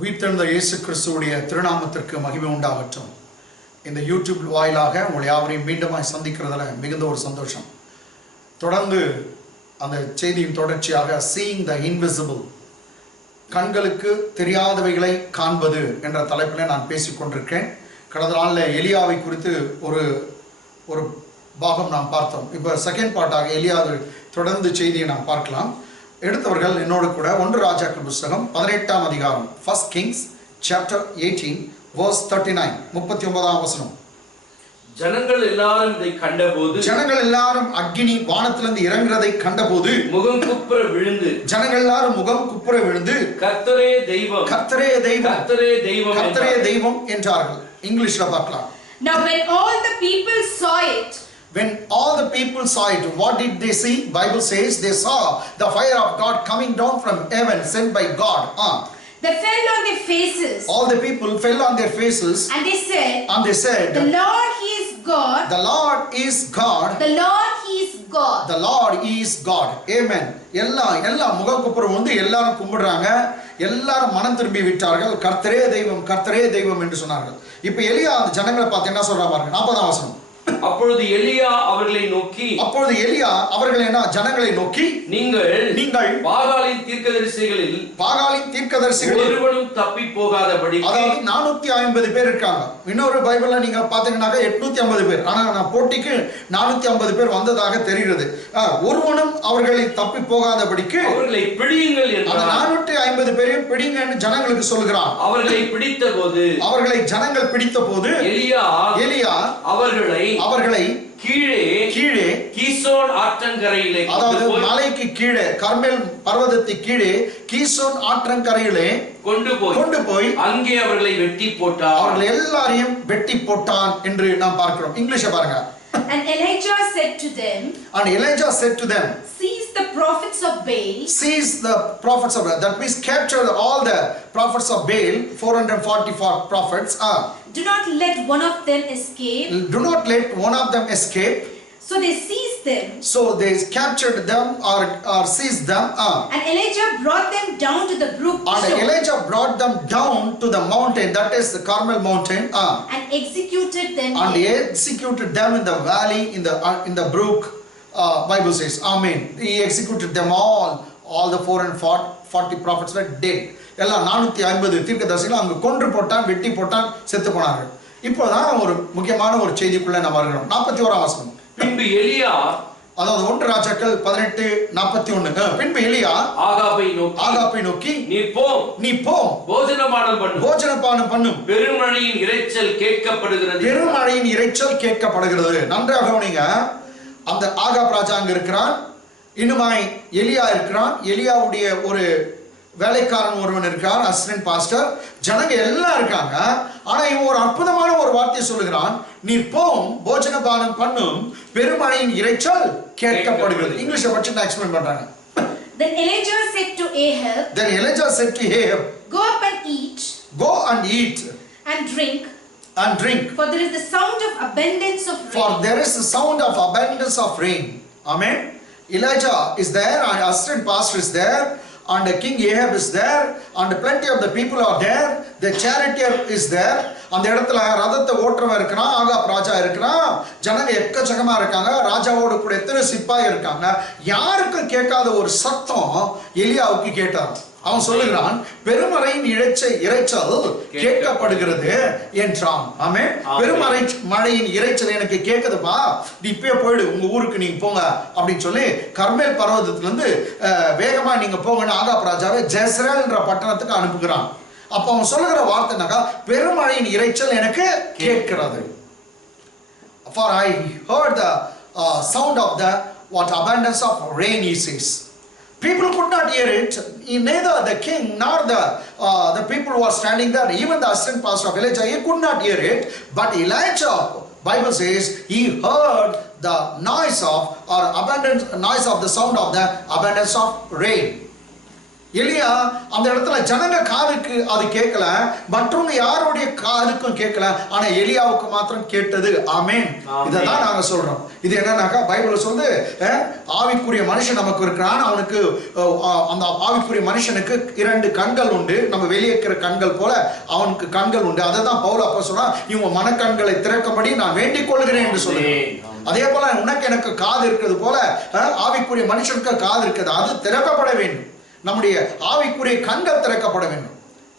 உயிர்த்தெழுந்த இயேசு கிறிஸ்துவுடைய திருநாமத்திற்கு மகிமை உண்டாகட்டும். இந்த யூடியூப் வாயிலாக உங்களை யாவரையும் மீண்டுமாய் சந்திக்கிறதுல மிகுந்த ஒரு சந்தோஷம். தொடர்ந்து அந்த செய்தியின் தொடர்ச்சியாக சீயிங் த இன்விசிபிள், கண்களுக்கு தெரியாதவைகளை காண்பது என்ற தலைப்பில் நான் பேசிக்கொண்டிருக்கேன். கடந்த நாளில் எலியாவை குறித்து ஒரு பாகம் நாம் பார்த்தோம். இப்போ செகண்ட் பார்ட்டாக எலியாவை தொடர்ந்து செய்தியை நாம் பார்க்கலாம். எடுத்தவர்கள் என்னோடு கூட 1 ராஜாக்கள் புத்தகம் 18ஆம் அதிகாரம், 1 Kings chapter 18 verse 39, 39ஆம் வசனம். ஜனங்கள் எல்லாரும் இதை கண்டபோது, ஜனங்கள் எல்லாரும் அக்கினி வானத்திலிருந்து இறங்குறதை கண்டபோது முகம் குப்புற விழுந்து, ஜனங்கள் எல்லாரும் முகம் குப்புற விழுந்து கர்த்தரே தெய்வம், கர்த்தரே தெய்வம், கர்த்தரே தெய்வம், கர்த்தரே தெய்வம் என்றார்கள். இங்கிலீஷ்ல பார்க்கலாம். Now when all the people saw it, when all the people saw it, what did they see? Bible says they saw the fire of God coming down from heaven, sent by God. they fell on their faces, All the people fell on their faces and they said, the Lord, He is God. Lord is God. The Lord, He is God. The Lord is God. Amen. எல்லாம் முகம் குப்புறம் வந்து எல்லாரும் கும்பிடுறாங்க. எல்லாரும் மனம் திரும்பி விட்டார்கள். கர்த்தரே தெய்வம், கர்த்தரே தெய்வம் என்று சொன்னார்கள். இப்போ எலியா அந்த ஜனங்களை பார்த்து என்ன சொல்றா பாருங்க. 40ஆம் வசனம். அப்பொழுது எலியா அவர்களை நோக்கி, ஜனங்களை நோக்கி, நீங்கள் பாகாலின் தீர்க்கதரிசிகளில் ஒருவனும் தப்பி போகாதபடி, அதாவது 450 பேர் இருக்காங்க. இன்னொரு பைபிள்ல நீங்க பாத்தீங்கன்னாக்க 850 பேர். ஆனா நான் போட்டிக்கு 450 பேர் வந்ததாக தெரிகிறது. ஒருவனும் அவர்களை தப்பி போகாதபடிக்கு அவர்களை பிடியுங்கள் என்று 450 பேரையும் பிடிங்கன்னு ஜனங்களுக்கு சொல்கிறான். அவர்களை ஜனங்கள் பிடித்த போது எலியா அவர்களை கீழே கீசோன் ஆற்றங்கரையிலே, அதாவது மலைக்கு கீழே, கர்மேல் பர்வதத்துக்கு கீழே கீசோன் ஆற்றங்கரையிலே கொண்டு போய் அங்கே அவர்களை வெட்டி போட்டார். அவர்கள் எல்லாரையும் வெட்டி போட்டான் என்று நாம் பார்க்கிறோம். இங்கிலீஷை பாருங்க. And Elijah said to them, seize the prophets of Baal. Seize the prophets of Baal. That means capture all the prophets of Baal, 444 prophets. Do not let one of them escape. Do not let one of them escape. So they seized them. So they captured them or seized them. And Elijah brought them down to the brook. And Elijah brought them down to the mountain, that is the Carmel mountain. And executed them. And he executed them in the valley, in the brook. Bible says, Amen. He executed them all the 440 prophets were dead. எல்லாம் 450 தீர்க்கதரிசிகளை அங்கு கொன்று போட்டான், வெட்டி போட்டான், செத்து போனார்கள். இப்போதான் ஒரு முக்கியமான ஒரு செய்திக்குள்ள நாம் வருகிறோம். 41ஆம் வசனம். பின்பு எலியா, அதாவது 1 ராஜாக்கள் 18:41. பின்பு எலியா ஆகாபை நோக்கி, நீ போ, போஜனபானம் பண்ணும், பெருமழையின் இரைச்சல் கேட்கப்படுகிறது. நன்றாக கவனிங்க. அந்த ஆகாப் ராஜா அங்க இருக்கிறான், இன்னுமாய் எலியா இருக்கிறான். எலியாவுடைய ஒரு வேலைக்காரன் ஒருவன் இருக்கார், அசிஸ்டன்ட் பாஸ்டர். ஜனங்க எல்லாம் இருக்காங்க. ஆனா இவன் ஒரு அற்புதமான ஒரு வார்த்தையை சொல்லுகிறான். நீ போம், போஜனபானம் பண்ணும், பெருமழையின் இரைச்சல் கேட்கப்படுகிறது. இங்கிலீஷ்ல படிச்சு நான் எக்ஸ்பிளைன் பண்றாங்க. Then Elijah said to Ahab, go up and eat, and drink, for there is the sound of abundance of rain. Amen. Elijah is there, and assistant pastor is there, and King Ahab is there, and plenty of the people are there. The charioteer is there. அந்த இடத்துல ரதத்தை ஓட்டுறவன் இருக்கிறான், Ahab ராஜா இருக்கிறான். ஜனங்க எக்கச்சக்கமா இருக்காங்க. ராஜாவோடு கூட எத்தனை சிப்பாய் இருக்காங்க. யாருக்கும் கேட்காத ஒரு சத்தம் எலியாவுக்கு கேட்டான். அவன் சொல்லுகிறான், பெருமழையின் இரைச்சல் கேட்கப்படுகிறது என்றான். ஆமென். மழையின் இரைச்சல் எனக்கு கேட்குதுப்பா, நீ இப்பயே போயிடு, உங்க ஊருக்கு நீங்க போங்க அப்படின்னு சொல்லி கர்மேல் பர்வதத்திலிருந்து வேகமா நீங்க போங்கன்னு ஆகாப் ராஜாவை ஜெஸ்ரேல் என்ற பட்டணத்துக்கு அனுப்புகிறான். அப்ப அவன் சொல்லுகிற வார்த்தைனாக்கா, பெருமழையின் இரைச்சல் எனக்கு கேட்கிறது. For I heard the sound of the abundance of rain, he says. People could not hear it. Neither the king nor the people who are standing there, even the assistant pastor of Elijah, he could not hear it. But Elijah, Bible says, he heard the noise of the sound of the abundance of rain. எலியா அந்த இடத்துல ஜனங்க காதுக்கு அது கேட்கல, மற்றவங்க யாருடைய காதுக்கும் கேட்கல, ஆனா எலியாவுக்கு மாத்திரம் கேட்டது. ஆமென். இதான் நாங்க சொல்றோம். இது என்னன்னாக்கா பைபிள் சொல்லுது, ஆவிக்குரிய மனுஷன் நமக்கு இருக்கிறான், அவனுக்கு அந்த ஆவிக்குரிய மனுஷனுக்கு 2 கண்கள் உண்டு, நம்ம வெளியே இருக்கிற கண்கள் போல அவனுக்கு கண்கள் உண்டு. அதை தான் பவுல் அப்ப சொன்னா, இவங்க மனக்கண்களை திறக்கும்படி நான் வேண்டிக் கொள்கிறேன் என்று சொல்லுகிறேன். அதே போல உனக்கு எனக்கு காது இருக்கிறது போல ஆவிக்குரிய மனுஷனுக்கு காது இருக்குது, அது திறக்கப்பட வேண்டும். நம்முடைய ஆவிக்குரிய கண்கள் திறக்கப்பட வேண்டும்.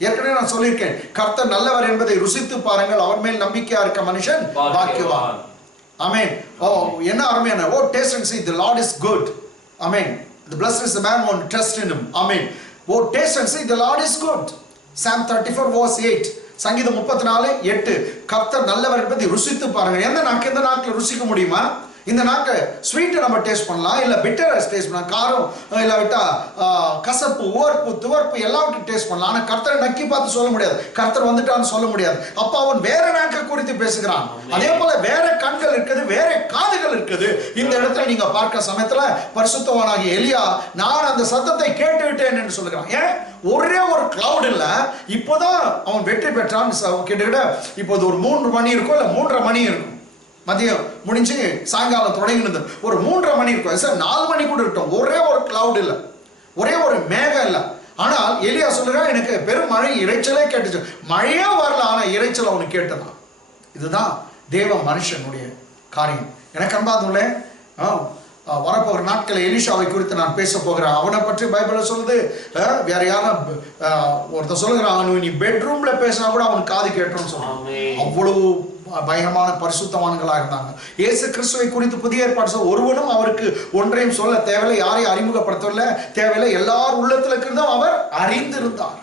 ஏற்கனவே நான் சொல்லியிருக்கேன், கர்த்தர் நல்லவர் என்பதை ருசித்து பாருங்கள், அவர் மேல் நம்பிக்கையா இருக்க மனுஷன் பாக்கியவான். ஆமென். ஓ என்ன அருமையான, ஓ taste and see the Lord is good. Amen. The blessed is the man who trusts in him. Amen. O taste and see the Lord is good. Psalm 34 verse 8. சங்கீதம் 34:8. கர்த்தர் நல்லவர் என்பதை ருசித்து பாருங்க. எந்த நாக்கில் ருசிக்க முடியுமா? இந்த நாக்கு ஸ்வீட்டை நம்ம டேஸ்ட் பண்ணலாம், இல்லை பிட்டரை டேஸ்ட் பண்ணலாம், காரம் இல்லை விட்டா கசப்பு, உவர்ப்பு, துவர்ப்பு எல்லாவற்றையும் டேஸ்ட் பண்ணலாம். ஆனால் கர்த்தரை நக்கி பார்த்து சொல்ல முடியாது, கர்த்தர் வந்துட்டான்னு சொல்ல முடியாது. அப்போ அவன் வேற நாக்கை குறித்து பேசுகிறான். அதே போல வேற கண்கள் இருக்குது, வேற காதுகள் இருக்குது. இந்த இடத்துல நீங்க பார்க்க சமயத்துல பரிசுத்தவானாகிய எலியா நான் அந்த சத்தத்தை கேட்டு விட்டேன் என்று சொல்லுகிறான். ஏன் ஒரே ஒரு கிளவுட் இல்ல, இப்போதான் அவன் வெற்றி பெற்றான். கிட்டத்தட்ட இப்போது ஒரு 3 மணி இருக்கும், இல்லை 3:30 மணி இருக்கும், மதியம் முடிஞ்சு சாயங்காலம் தொடங்கினது ஒரு 3:30 மணி இருக்கும். சார் 4 மணி கூட இருக்கும். ஒரே ஒரு கிளவுட் இல்லை, ஒரே ஒரு மேகம் இல்லை. ஆனால் எலியா சொல்லுறான், எனக்கு பெரும் மழை இறைச்சலே கேட்டுச்சு. மழையே வரல, ஆனா இறைச்சல் அவனுக்கு கேட்டதான். இதுதான் தேவ மனுஷனுடைய காரியம். எனக்கு அன்பாதுள்ளே வரப்போகிற நாட்கள் எலிஷாவை குறித்து நான் பேச போகிறேன். அவனை பற்றி பைபிள் சொல்லுது, வேற யாரும் ஒருத்தர் சொல்லுகிறான், நீ பெட்ரூம்ல பேசினா கூட அவனுக்கு காது கேட்டோம்னு சொல்றான். அவ்வளவு பயங்கரமான பரிசுத்தவான்களாக இருந்தாங்க. இயேசு கிறிஸ்துவை குறித்து புதிய ஏற்பாடு ஒருவனும் அவருக்கு ஒன்றையும் சொல்ல தேவையில்லை, யாரையும் அறிமுகப்படுத்தவில்லை தேவையில்லை, எல்லார் உள்ளத்துல இருந்தும் அவர் அறிந்திருந்தார்.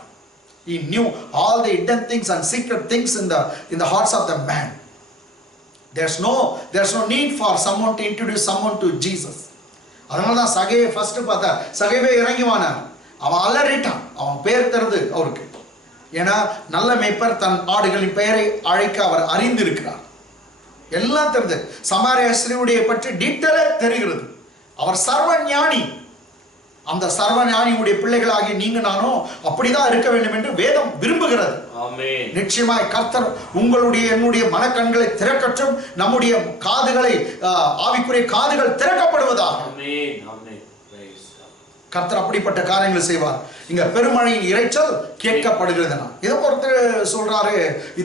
He knew all the hidden things and secret things in the hearts of the man. There's no need for someone to introduce someone to Jesus. அதனால தான் சகையை ஃபர்ஸ்ட் பார்த்தா சகைவே இறங்கிவானார். அவன் அலறிட்டான், அவன் பேர் தெரிந்து அவருக்கு. ஏன்னா நல்ல மேய்ப்பர் தன் ஆடுகளின் பெயரை அழைக்க அவர் அறிந்திருக்கிறார். எல்லாம் தெரிந்து சமாரிய ஸ்திரீயுடைய பற்றி டீட்டெயிலே தெரிகிறது. அவர் சர்வ ஞானி. அந்த சர்வ ஞானியுடைய பிள்ளைகளாகி நீங்க நானும் அப்படிதான் இருக்க வேண்டும் என்று வேதம் விரும்புகிறது. நிச்சயமாய் கர்த்தர் உங்களுடைய என்னுடைய மனக்கண்களை திறக்கட்டும், நம்முடைய காதுகளை ஆவிக்குரிய காதுகள் திறக்கப்படுவதாக. கர்த்தர் அப்படிப்பட்ட காரியங்களை செய்வார். இங்க பெருமழையின் இறைச்சல் கேட்கப்படுகிறது. இதை பொறுத்து சொல்றாரு,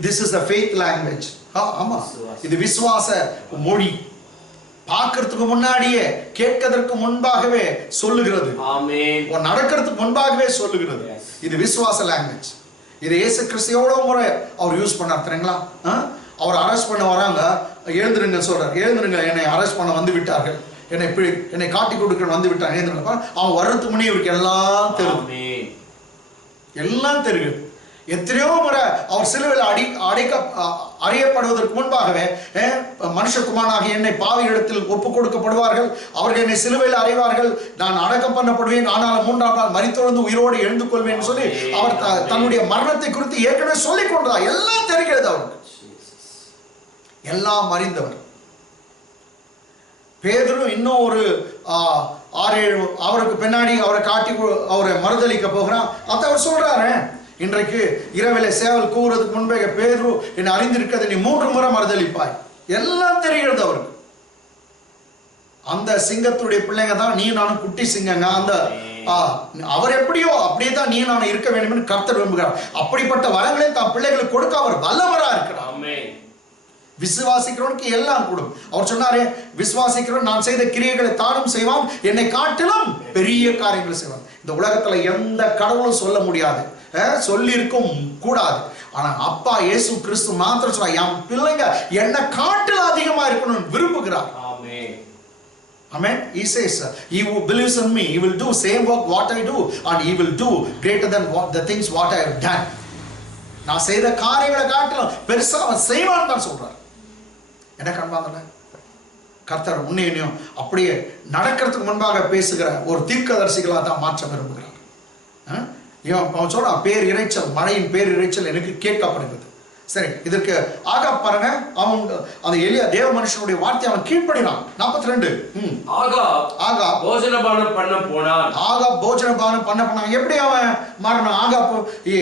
this is the faith language. ஆமா, இது விசுவாச மொழி. பார்க்கிறதுக்கு முன்னாடியே கேட்கிறதுக்கு முன்பாகவே சொல்லுகிறது. நடக்கிறதுக்கு முன்பாகவே சொல்லுகிறது. இது விசுவாச லாங்குவேஜ். இது இயேசு கிறிஸ்து எவ்வளவு முறை அவர் யூஸ் பண்ணார் தெரியுங்களா? அவர் அரெஸ்ட் பண்ண வராங்க, எழுந்துருங்க சொல்றாரு, எழுந்துருங்க, என்னை அரெஸ்ட் பண்ண வந்து விட்டார்கள், என்னை காட்டி கொடுக்க வந்து விட்டாங்க, எழுந்துருங்க. அவன் வர்றதுக்கு முன்னே இவருக்கு எல்லாம் தெரியும், எல்லாம் தெரியும். எத்தனையோ முறை அவர் சிலுவையில் அறியப்படுவதற்கு முன்பாகவே மனுஷகுமாரனாகிய என்னை பாவிகளிடத்தில் ஒப்புக் கொடுக்கப்படுவார்கள், அவர்கள் என்னை சிலுவையில் அறைவார்கள், நான் அடக்கம் பண்ணப்படுவேன், ஆனால் 3ஆம் நாள் மரித்தொழுந்து உயிரோடு எழுந்து கொள்வேன் சொல்லி அவர் தன்னுடைய மரணத்தை குறித்து ஏற்கனவே சொல்லிக் கொண்டார். எல்லாம் தெரிகிறது அவருக்கு, எல்லாம் அறிந்தவர். பேதுரு இன்னும் ஒரு 6-7 அவருக்கு பின்னாடி அவரை காட்டி அவரை மறுதளிக்க போகிறான். அதை அவர் சொல்றாரு, இன்றைக்கு இரவிலே சேவல் கூறுறதுக்கு முன்பே பேதுரு என்னை அறிந்திருக்கிறது, நீ 3 முறை மறுதளிப்பாய். எல்லாம் தெரிகிறது அவருக்கு. அந்த சிங்கத்துடைய பிள்ளைங்க தான் நீ நானும், குட்டி சிங்கங்க. அந்த அவர் எப்படியோ அப்படியே தான் நீ நானும் இருக்க வேண்டும் என்று கர்த்தர் விரும்புகிறார். அப்படிப்பட்ட வரங்களை தான் பிள்ளைகளுக்கு கொடுக்க அவர் வல்லவரா இருக்கிறார். விசுவாசிக்கிறவனுக்கு எல்லாம் கூடும். அவர் சொன்னாரே, விசுவாசிக்கிறவன் நான் செய்த கிரியைகளை தானும் செய்வான், என்னை காட்டிலும் பெரிய காரியங்களை செய்வான். இந்த உலகத்துல எந்த கடவுளும் சொல்ல முடியாது, சொல்லி இருக்கும் கூடாது. ஆனா அப்பா இயேசு கிறிஸ்து மாத்திரம் சொன்னா, என் பிள்ளைங்க என்னை காட்டிலும் அதிகமா இருக்கணும்னு விரும்புகிறார். Amen. He says, he who believes in me, he will do same work what I do, and he will do greater than the things what I have done. நான் செய்த காரியங்களை காட்டிலும் பெருசா அவன் செய்வான் தான் சொல்றார். என்ன கண்பாங்க, கர்த்தர் உன்னையும் அப்படியே நடக்கிறதுக்கு முன்பாக பேசுகிற ஒரு தீர்க்கதரிசிகளாக தான் மாற்ற விரும்புகிறார். அவன் சொல்றான், பேர் இறைச்சல், மழையின் பேர் இறைச்சல் எனக்கு கேட்கப்படுகிறது. சரி, இதற்கு ஆகாப் பாருங்க, அவன் அந்த எலியா தேவ மனுஷனுடைய வார்த்தை அவன் கீழ்ப்படினான். 42 ஆகாப் போஜனபானம் பண்ண போனான். ஆகாப் போஜனபானம் பண்ண போனான். எப்படி அவன் மாறினான்? ஆகாப்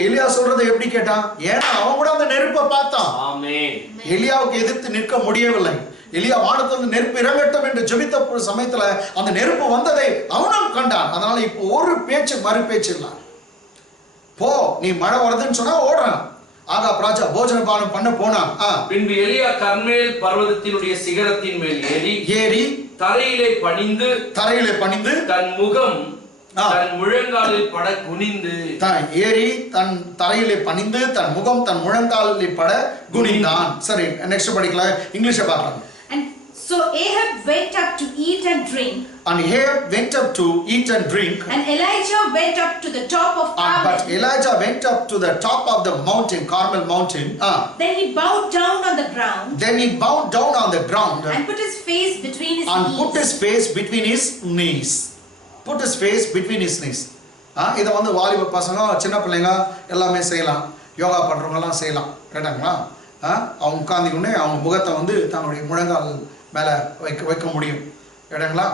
எலியா சொல்றதை எப்படி கேட்டான்? ஏன்னா அவன் கூட அந்த நெருப்பை பார்த்தான். ஆமென். எலியாவுக்கு எதிர்த்து நிற்க முடியவில்லை. எலியா வானத்திலிருந்து நெருப்பு இறங்கட்டும் என்று ஜெபித்த சமயத்துல அந்த நெருப்பு வந்ததை அவனும் கண்டான். அதனால இப்போ ஒரு பேச்சு மறு பேச்சு இல்லை. போ, நீ மழை வருதுன்னு சொன்னா ஓடுறான். ஆகாப் ராஜா போஜனபானம் பண்ண போனான். பின்பு எலியா கர்மேல் பர்வதத்தினுடைய சிகரத்தின் மேல் ஏறி தரையிலே பணிந்து தன் முகம் தன் முழங்காலில் பட குனிந்து ஏறி தன் தரையிலே பணிந்து தன் முகம் தன் முழங்காலில் பட குனிந்தான். சரி, நெக்ஸ்ட் படிக்கலாம், இங்கிலீஷை பார்க்கலாம். So Ahab went up to eat and drink. And Ahab went up to eat and drink. And Elijah went up to the top of Carmel. But Elijah went up to the top of the mountain, Carmel mountain. Then he bowed down on the ground. And put his face between his knees. Put his face between his knees. இதை வந்து வாலிப பசங்க, சின்ன பிள்ளைங்க எல்லாமே செய்யலாம். யோகா பண்றவங்கலாம் செய்யலாம். கேட்டாங்களா? அவங்க உட்கார்ந்துக்குன்னே அவங்க முகத்தை வந்து தன்னுடைய முழங்கால் மேலே வைக்க முடியும். கேட்டாங்களா?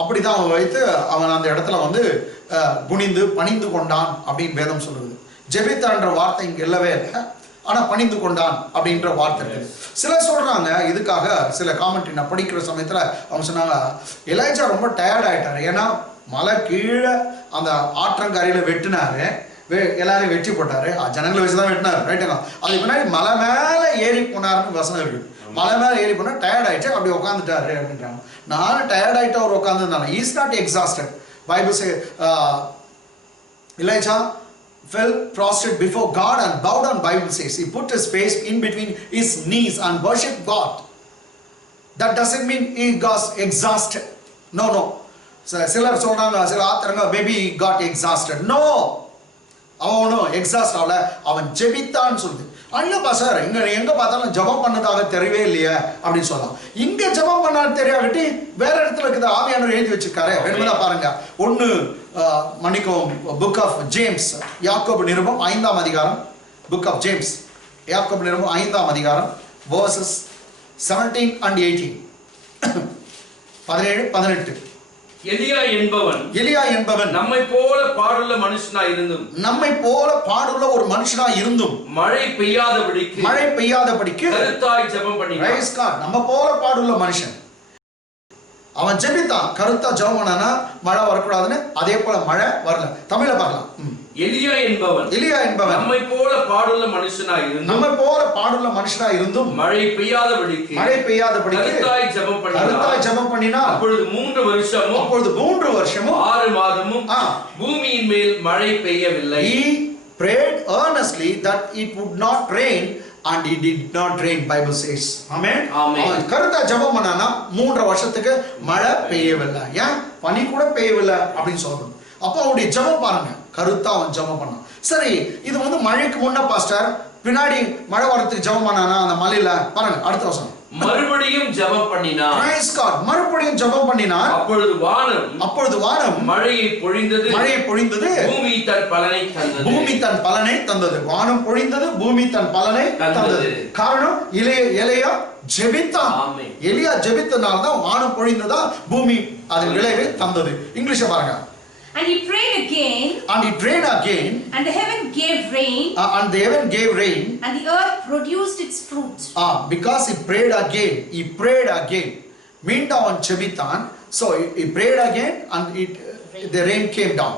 அப்படிதான் அவன் வைத்து அவன் அந்த இடத்துல வந்து குனிந்து பணிந்து கொண்டான் அப்படின்னு வேதம் சொல்லுது. ஜெபித்தான்ற வார்த்தை இங்கே இல்லவே இல்லை, ஆனால் பணிந்து கொண்டான் அப்படின்ற வார்த்தை இருக்குது. சிலர் சொல்கிறாங்க, இதுக்காக சில காமெண்ட்ரி நான் படிக்கிற சமயத்தில் அவங்க சொன்னாங்க, எலைஜா ரொம்ப டயர்ட் ஆகிட்டார். ஏன்னா மலை கீழே அந்த ஆற்றங்கரையில் வெட்டினாரு, எல்லாரையும் வெற்றி போட்டாரு, ஜனங்களை வச்சு தான் வெட்டினார். ரைட்டுங்க. அதுக்கு முன்னாடி மலை மேலே ஏறி போனாருன்னு வசனம் இருக்குது. மலை மேலே ஏறி போனால் டயர்ட் ஆயிடுச்சு, அப்படி உட்காந்துட்டாரு அப்படின்றாங்க. நானும் டயர்ட் ஆகிட்டு அவர் உட்காந்துருந்தாங்க. Is not exhausted. Bible say Elijah fell prostrate before God and bowed down. Bible says he put his face in between his knees and worshiped God. That doesn't mean he got exhausted. No. சிலர் சொல்றாங்க, சில ஆத்தரங்க, maybe he got exhausted. No, அவனும் exhaust ஆகல, அவன் ஜெபித்தான்னு சொல்லுது. இல்லப்பா sir, இங்க எங்க பார்த்தாலும் ஜெபம் பண்ணதாக தெரியவே இல்லையே அப்படின்னு சொல்லலாம். இங்க ஜெபம் பண்ண தெரியாவிட்டு வேற இடத்துல இருக்குது, ஆவியானவர் எழுதி வச்சிருக்காரு. வேணுமெல்லாம் பாருங்க. புக் ஆஃப் ஜேம்ஸ், யாக்கோபு நிருபம் 5ஆம் அதிகாரம். புக் ஆஃப் ஜேம்ஸ், யாக்கோபு நிருபம் 5ஆம் அதிகாரம், வேர்சஸ் 17 and 18. 17, 18. எலியா என்பவன் நம்மை போல பாடுள்ள ஒரு மனுஷனாய் இருந்தும் மழை பெய்யாதபடிக்கு கருத்தாய் ஜெபம் பண்ணினான். Praise God. நம்ம போல பாடுள்ள மனுஷன் அவன் ஜெபித்தான், கருத்தா ஜெபம் பண்ணானா மழை வரக்கூடாதுன்னு. அதே போல மழை வரல. தமிழ பார்க்கலாம். எலியா என்பவன் நம்மை போல பாடுள்ள மனுஷனாய் இருந்தும் மழை பெய்யாதபடிக்கு கருத்தாய் ஜெபம் பண்ணினான். அப்பொழுது 3 வருஷமும் 6 மாதமும் பூமியின் மேல் மழை பெய்யவில்லை. He prayed earnestly that it would not rain, and it did not rain, Bible says. Amen. கருத்தா ஜெபம் பண்ணானா 3 வருஷத்துக்கு மழை பெய்யவில்லை. ஏன்? பனி கூட பெய்யவில்லை அப்படின்னு சொல்றோம். அப்போ அவனுடைய ஜெபம் பாருங்க, கருத்தா அவன் ஜெபம் பண்ணான். சரி, இது வந்து மழைக்கு முன்ன பாஸ்டர், பின்னாடி மழை வரத்துக்கு ஜெபம் பண்ணானா அந்த மலையில பாருங்க. அடுத்த வசனம், மறுபடியும் ஜெபம் பண்ணினான். Praise God. மறுபடியும் ஜெபம் பண்ணினான். அப்பொழுது வானம் மழையை பொழிந்தது, பூமி தன் பலனை தந்தது. வானம் பொழிந்தது, பூமி தன் பலனை தந்தது. காரணம், எலியா ஜெபித்தான். எலியா ஜெபித்தனால தான் வானம் பொழிந்ததா, பூமி அதன் விளைவை தந்தது. இங்கிலீஷ் பாருங்க. And he prayed again. And the heaven gave rain. And the earth produced its fruit. Because he prayed again. மீண்டும் அவன் ஜெபித்தான். So he prayed again and the rain came down.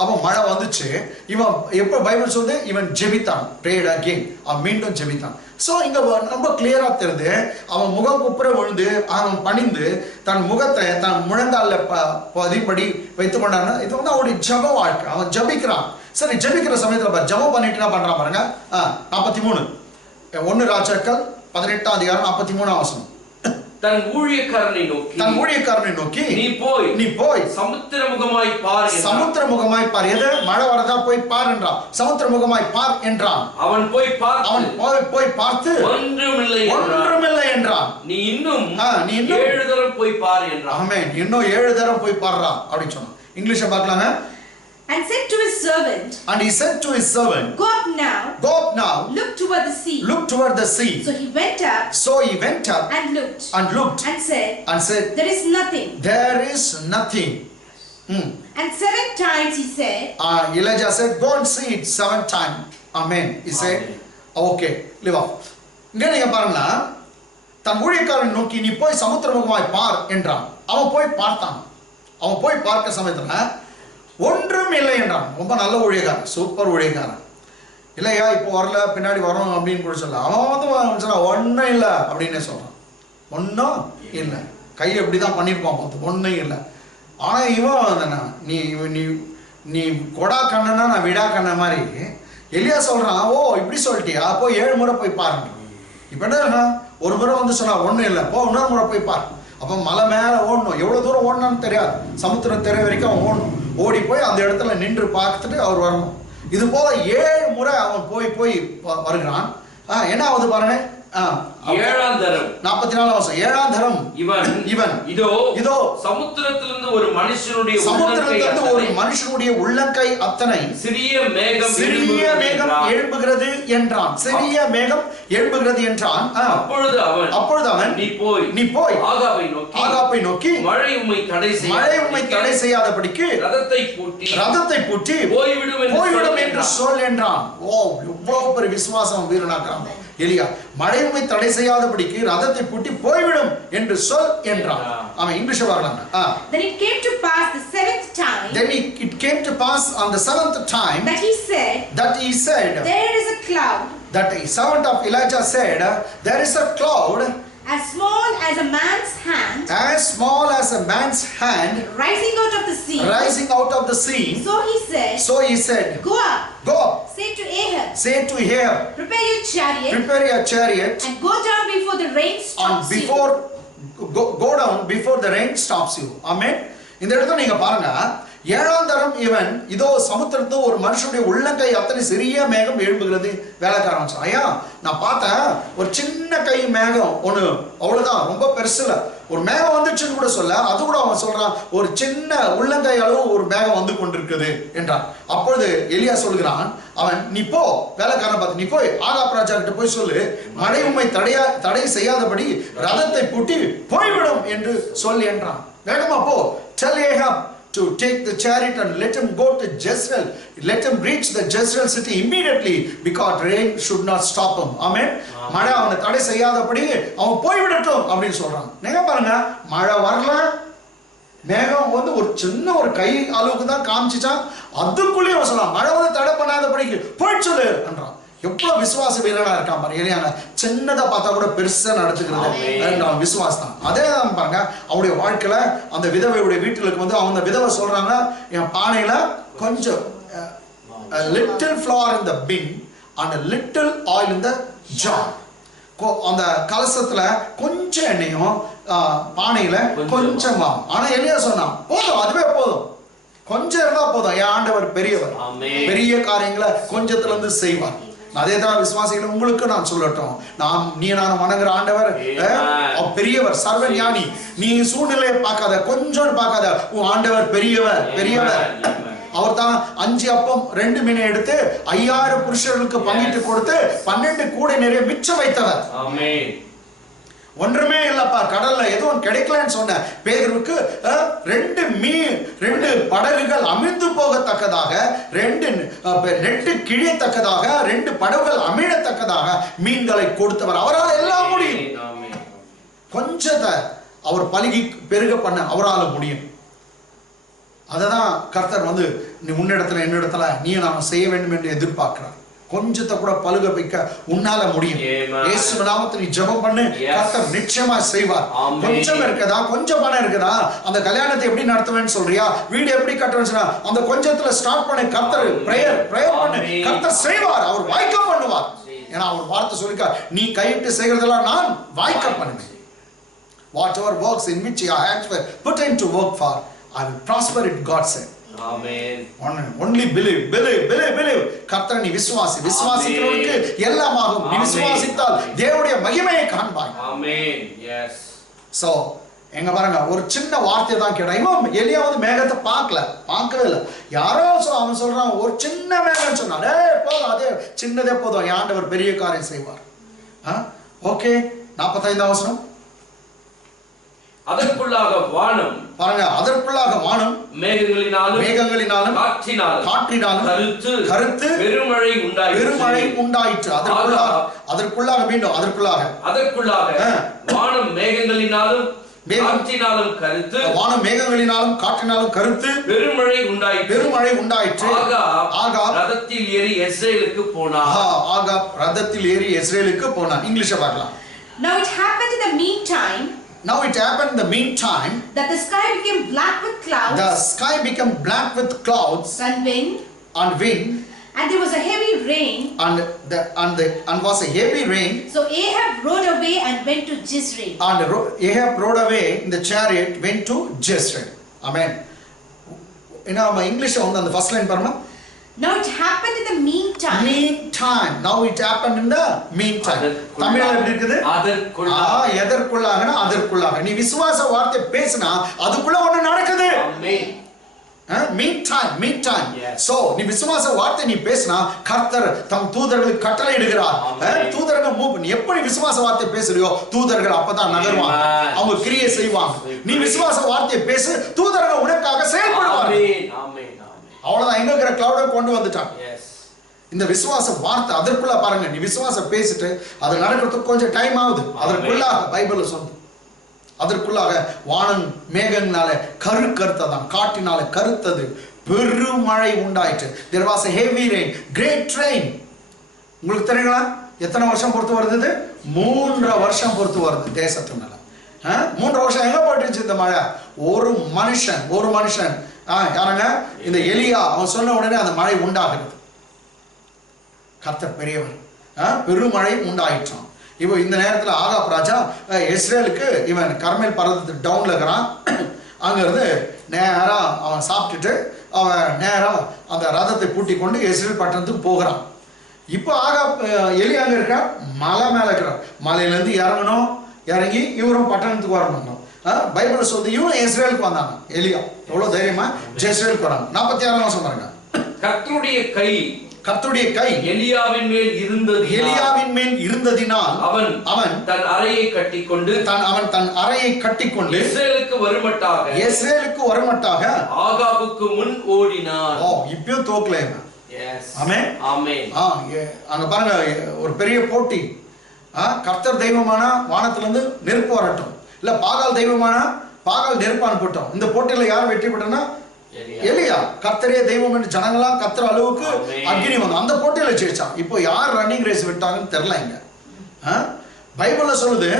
அப்போ மழை வந்துச்சு. இவன் எப்போ பைபிள் சொல்லுது, இவன் ஜெபித்தான், prayed again. அவன் மீண்டும் ஜெபித்தான். ஸோ இங்கே ரொம்ப கிளியராக தெரியுது, அவன் முகம் குப்புற விழுந்து அவன் பணிந்து தன் முகத்தை தன் முழங்காலில் பதிப்படி வைத்து கொண்டான். இது வந்து அவனுடைய ஜப வாழ்க்கை. அவன் ஜபிக்கிறான். சரி, ஜபிக்கிற சமயத்தில் ஜபம் பண்ணிட்டு என்ன பண்ணுறான் பாருங்க. 43 1 ராஜாக்கள் 18ஆம் அதிகாரம் 43ஆம் வசனம். தன் ஊழியக்காரனை நோக்கி நீ போய் சமுத்திரமுகமாய் பார். எது? மழை வரதா போய் பார் என்றான். சமுத்திரமுகமாய் பார் என்றான். அவன் போய் பார்த்து ஒன்றுமில்லை என்றான். நீ இன்னும் 7 தரம் போய் பார் என்றான். ஆமென். இன்னும் 7 தரம் போய் பாருடா அப்படின்னு சொன்னான். இங்கிலீஷை பார்க்கலாங்க. And said to his servant. And he said to his servant, Go up now. Go up now. Look toward the sea. Look toward the sea. So he went up. So he went up. And looked. And looked. And said. And said. There is nothing. There is nothing. And 7 times he said. Elijah said, Go and see it 7 times. Amen. He said, Okay, live off. இங்க நீங்க பாருங்க, தன் ஊழியக்காரன் நோக்கி நீ போய் சமுத்திரமுகமாய் பார் என்றான். அவன் போய் பார்த்தான். அவன் போய் பார்க்க சமயத்துல ஒன்றும் இல்லை என்றான். ரொம்ப நல்ல ஊழியக்காரன், சூப்பர் ஊழியக்காரன். இல்லையா இப்போ வரல பின்னாடி வரும் அப்படின்னு கூட சொல்ல, அவன் வந்து சொன்னா ஒன்றும் இல்லை அப்படின்னு சொல்றான். ஒன்றும் இல்லை, கை எப்படிதான் பண்ணியிருப்பான் பார்த்து, ஒன்றும் இல்லை. ஆனா இவன் நீ நீ நீ கொடா கண்ணனா நான் விடா கண்ண மாதிரி எலியா சொல்றான். ஓ இப்படி சொல்லிட்டியா, அப்போ 7 முறை போய் பாருங்க. இப்ப என்ன, ஒரு முறை வந்து சொன்னா ஒன்றும் இல்லை, போ இன்னொரு முறை போய் பாரு. அப்போ மலை மேலே ஓடணும், எவ்வளோ தூரம் ஓடணும்னு தெரியாது, சமுத்திரம் தெரிய வரைக்கும் அவன் ஓடணும். ஓடி போய் அந்த இடத்துல நின்று பார்த்துட்டு அவர் வரணும். இது போல 7 முறை அவன் போய் போய் வருகிறான். என்ன ஆகுது பாருங்க, 7ஆம் தரம் 44 வருஷம் 7ஆம் தரம் இவன் இதோ சமுத்திரத்திலிருந்து ஒரு மனுஷனுடைய உள்ளங்கை அத்தனை சிறிய மேகம் எழும்புகிறது என்றான். சிறிய மேகம் எழும்புகிறது என்றான். அப்பொழுது அவன் நீ போய் ஆகாப்பை நோக்கி மழை உம்மை தடை செய்யாதபடிக்கு ரதத்தை பூட்டி போய்விடும் என்று சொல் என்றான். ஓ எவ்வளவு பெரிய விசுவாசம் வீரனாக்குறான் எலியா. மழை உம்மை தடை செய்யாதபடிக்கு ரதத்தை பூட்டி போய்விடும் என்று சொல் என்றான். அவன் இங்கிலீஷ் வரலாம். Then it came to pass the 7th time. Then it came to pass on the 7th time that he said there is a cloud. That the servant of Elijah said, there is a cloud as small as a man's hand. As small as a man's hand. Rising out of the sea. So he said. Go up. Say to Ahab. Prepare your chariot. And go down before the rain stops you. Go down before the rain stops you. Amen. இந்த இடத்துல நீங்க பாருங்க, 7ஆம் தரம் இவன் இதோ சமுத்திரத்தில் ஒரு மனுஷனுடைய உள்ளங்கை அத்தனை சிறிய மேகம் எழும்புகிறது. வேலைக்காரன் ஐயா நான் பார்த்தேன், ஒரு சின்ன கை மேகம் ஒண்ணு, அவ்வளவுதான், ரொம்ப பெருசுல ஒரு மேகம் வந்துச்சுன்னு கூட சொல்ல, அது கூட அவன் சொல்றான் ஒரு சின்ன உள்ளங்கை அளவு ஒரு மேகம் வந்து கொண்டிருக்குது என்றான். அப்பொழுது எலியா சொல்கிறான், அவன் நீ போ, வேலைக்காரன் பார்த்து நீ போய் ஆகாப் ராஜா கிட்ட போய் சொல்லு, மழை உம்மை தடை செய்யாதபடி ரதத்தை பூட்டி போய்விடும் என்று சொல் என்றான். வேகமா போ, tell Ahab to take the chariot and let him go to Jezreel. Let him reach the Jezreel city immediately because rain should not stop him. Amen. மழை அவனை தடை செய்யாதபடி அவன் போய்விடட்டும் அப்படின்னு சொல்றான். நீங்க பாருங்க, மழை வரல, மேகம் வந்து ஒரு சின்ன ஒரு கை அளவுக்கு தான் காமிச்சிச்சான், அதுக்குள்ளேயே அவன் சொல்றான் மழை வந்து தடை பண்ணாதபடிக்கு போய் சொல்லு என்றான். எவ்வளவு விசுவாச வீரனா இருக்கான் பாருங்க எலியாங்க. சின்னதை பார்த்தா கூட பெருசா நடத்துக்கிறது விசுவாசம் தான். அதே தான் பாருங்க அவருடைய வாழ்க்கையில அந்த விதவையுடைய வீட்டுக்கு வந்து அவங்க விதவை சொல்றாங்க, என் பானையில கொஞ்சம் little flour in the bin and a little oil in the jar. அந்த கலசத்துல கொஞ்சம் எண்ணெயும் பானையில கொஞ்சமா. ஆனா எலியா சொன்னான் போதும், அதுவே போதும், கொஞ்சம் இருந்தா போதும், என் ஆண்டவர் பெரியவர், பெரிய காரியங்களை கொஞ்சத்துல இருந்து செய்வார். அதே தான் விசுவாசிகள் உங்களுக்கு நான் சொல்லட்டும், நான் வணங்குற ஆண்டவர் பெரியவர், சர்வ ஞானி. நீ சூழ்நிலையை பார்க்காத, கொஞ்சம் பார்க்காத, உன் ஆண்டவர் பெரியவர். அவர் தான் 5 அப்பம் 2 மீனை எடுத்து 5000 புருஷர்களுக்கு பங்கிட்டு கொடுத்து 12 கூடை நிறைய மிச்சம் வைத்தவர். ஒன்றுமே இல்லப்பா, கடல்ல எதுவும் கிடைக்கலன்னு சொன்ன பேதுருக்கு 2 படகுகள் அமிழ்ந்து போகத்தக்கதாக, 2 நெட்டு கிழியத்தக்கதாக, 2 படகுகள் அமிழத்தக்கதாக மீன்களை கொடுத்தவர். அவரால் எல்லாம் முடியும். கொஞ்சத்தை அவர் பலுகி பெருக பண்ண அவரால் முடியும். அததான் கர்த்தர் வந்து நீ உன்னிடத்துல என்னிடத்துல நீ நாம செய்ய வேண்டும் என்று எதிர்பார்க்கிறார். கொஞ்சத்தை கூட பழுக வைக்க உன்னால முடியும். இயேசு நாமத்தில் நீ ஜெபம் பண்ணு, கர்த்தர் நிச்சயமா செய்வார். கொஞ்சம் இருக்குதா, கொஞ்சம் பணம் இருக்குதா, அந்த கல்யாணத்தை எப்படி நடத்துவேன்னு சொல்றியா, வீடு எப்படி கட்டுவேன்னு அந்த கொஞ்சத்துல ஸ்டார்ட் பண்ணு, கர்த்தர் பிரேயர் பண்ணு, கர்த்தர் செய்வார், அவர் வாய்க்க பண்ணுவார். ஏன்னா அவர் வார்த்தை சொல்லிருக்கார், நீ கையிட்டு செய்கிறதெல்லாம் நான் வாய்க்க பண்ணுவேன். Whatever works in which your hands were put into work for, I will prosper it, God said. Amen. Only believe. கர்த்தரை நீ விசுவாசிக்கிறவனுக்கு எல்லாமாகும். நீ விசுவாசித்தால் தேவனுடைய மகிமையை காண்பாய். Amen. Yes. So எங்க பாருங்க ஒரு சின்ன வார்த்தை தான் கேட்டான். இவன் எலியா வந்து மேகத்தை பார்க்கவே இல்லை. யாரோ அவன் சொல்றான் ஒரு சின்ன மேகம் சொன்னான். போதும், அதே சின்னதே போதும், ஆண்டவர் பெரிய காரியம் செய்வார். ஓகே, 45ஆம் வசனம். அதற்குள்ளாக வானம், பாருங்க, அதற்குள்ளாக வானம் மேகங்களினாலும் காற்றினாலும் கருத்து பெருமழை உண்டாயிற்று. அதற்குள்ளாக மீண்டும் அதற்குள்ளாக வானம் மேகங்களினாலும் காற்றினாலும் கருத்து பெருமழை உண்டாயிற்று. ஆகாப் ரதத்தில் ஏறி இஸ்ரேலுக்கு போனான். இங்கிலீஷை பார்க்கலாம். Now it happened in the meantime that the sky became black with clouds. And wind. And there was a heavy rain. And was a heavy rain. So Ahab rode away and went to Jezreel. And Ahab rode away in the chariot, went to Jezreel. Amen. English on the first line parma. Now it happened in the meantime. Now it happened in the meantime. தமிழ்ல எப்படி இருக்குது? அதற்குள்ளாக. நீ விசுவாச வார்த்தை பேசினா அதுக்குள்ள ஒண்ணு நடக்குது. ஆமென். meantime. Yes. So நீ விசுவாச வார்த்தை நீ பேசினா கர்த்தர் தம் தூதர்களுக்கு கட்டளை இடுகிறார். தூதர்கள் மூவ். நீ எப்படி விசுவாச வார்த்தை பேசுறியோ தூதர்கள் அப்பதான் நகருவாங்க, அவங்க கிரியை செய்வாங்க. நீ விசுவாச வார்த்தையை பேசு, தூதர்கள் உனக்காக செயல்படுவார்கள். ஆமென். அவ்வளவுதான், எங்க இருக்கிற கிளவுட கொண்டு வந்துட்டான். இந்த விசுவாச வார்த்தை அதற்குள்ள பாருங்க, நீ விசுவாசம் பேசிட்டு அது நடக்கிறதுக்கு கொஞ்சம் டைம் ஆகுது. அதற்குள்ளாக பைபிள்ல சொல்லுது, அதற்குள்ளாக வானம் மேகங்களால கருத்ததான், காற்றினால கருத்தது, பெருமழை உண்டாயிற்று. There was a heavy rain, great rain. உங்களுக்கு தெரியுங்களா எத்தனை வருஷம் பொறுத்து வருது? 3 வருஷம் பொறுத்து வருது தேசத்துனால. 3 வருஷம் எங்க போயிட்டு இந்த மழை? ஒரு மனுஷன் யாருங்க? இந்த எலியா, அவன் சொன்ன உடனே அந்த மழை உண்டாகிறது. கர்த்தர் பெரியவர். பெருமழை உண்டாயிற்றான். இப்போ இந்த நேரத்தில் ஆகாப் ராஜா இஸ்ரேலுக்கு இவன் கர்மேல் பர்வதத்துக்கு டவுன்ல இருக்கிறான். அங்கிருந்து நேரா அவன் சாப்பிட்டுட்டு அவன் நேரா அந்த ரதத்தை பூட்டி கொண்டு இஸ்ரேல் பட்டணத்துக்கு போகிறான். இப்போ ஆகாப் எலியா அங்க இருக்க மலை மேல இருக்கிறான். மலையிலேருந்து இறங்கி இவரும் பட்டணத்துக்கு வரணும். பைபிள் சொல்லுது இவன் இஸ்ரேலுக்கு வந்தாங்க. எலியா எவ்வளவு தைரியமா இஸ்ரேலுக்கு வராங்க. 46ஆம் வசனம் பாருங்க. கர்த்தருடைய கை எலியாவின் மேல் இருந்ததினால் அவன் தன் அறையை கட்டிக்கொண்டு இஸ்ரேலுக்கு வருமட்டாக ஆகாபுக்கு முன் ஓடினான். இப்பயும் தோக்கல. ஆமென். அங்க பாருங்க ஒரு பெரிய போட்டி. கர்த்தர் தெய்வமான வானத்திலிருந்து நெருப்பு வரட்டும், இல்ல பாகால் தெய்வமானா பாகால் நெருப்பு அனுப்பட்டும். இந்த போட்டியில யார் வெற்றி பெற்றனா? எலியா. கர்த்தரே தெய்வம் என்று ஜனங்களா கர்த்தர் அளவுக்கு அக்னி வந்து அந்த போட்டியில ஜெயிச்சான். இப்போ யார் ரன்னிங் ரேஸ் விட்டாங்கன்னு தெரியல. இங்க பைபிள்ல சொல்லுது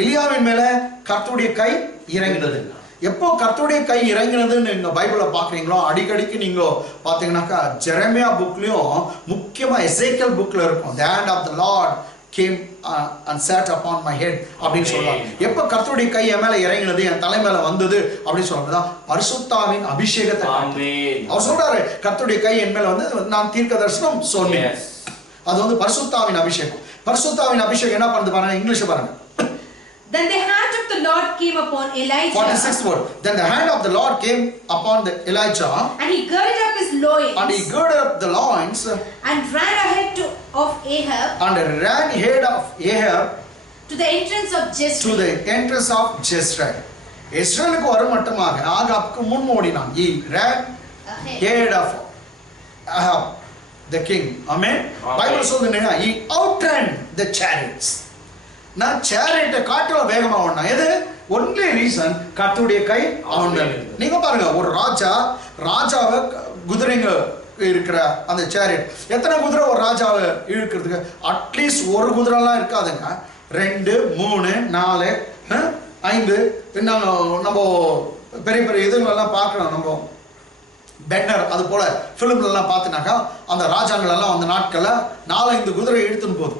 எலியாவின் மேல கர்த்தருடைய கை இறங்கினது. எப்போ கர்த்தருடைய கை இறங்கினதுன்னு நீங்க பைபிள்ல பாக்குறீங்களோ, அடிக்கடிக்கு நீங்க பாத்தீங்கன்னாக்கா ஜெரமியா புக்லயும் முக்கியமா எசேக்கியல் புக்ல இருக்கும். The hand of the Lord came and sat upon my head அப்படின்னு சொல்றாங்க. எப்ப கர்த்தருடைய கை என் மேல இறங்கினது, என் தலை மேல வந்தது அப்படின்னு சொல்றதுதான் பரிசுத்தாவின் அபிஷேகத்தை. அவர் சொல்றாரு கர்த்தருடைய கை என் மேல வந்து நான் தீர்க்க தரிசனம் சொன்னேன். அது வந்து பரிசுத்தாவின் அபிஷேகம். பரிசுத்தாவின் அபிஷேகம் என்ன பண்ணுது பாருங்க, இங்கிலீஷ் பாருங்க. Then the hand of the Lord came upon Elijah. 46th word. Then the hand of the Lord came upon Elijah. And he girded up his loins. And ran ahead of Ahab. To the entrance of Jezreel. இஸ்ரேலுக்கு வரும் மட்டுமாக ஆகாபுக்கு முன் ஓடினான். He ran ahead of Ahab, the king. Amen. Bible சொல்லுது he outran the chariots. நான் சேரியட்டை காட்டுல வேகமா ஓடினா. எது? ஒன்லி ரீசன் கர்த்தருடைய கை அவன். நீங்க பாருங்க, ஒரு ராஜாவை குதிரைங்க இருக்கிற அந்த சேரியட், எத்தனை குதிரை ஒரு ராஜாவை இழுக்கிறதுக்கு? அட்லீஸ்ட் ஒரு குதிரைலாம் இருக்காதுங்க. 2, 3, 4, 5. இன்னும் நம்ம பெரிய பெரிய இதுங்களெல்லாம் பார்க்கணும். நம்ம பென்னர் அது போல ஃபிலிம்லாம் பார்த்தினாக்கா அந்த ராஜாங்கள் எல்லாம் அந்த நாட்கள்ல 4-5 குதிரை இழுத்துன்னு போகுது.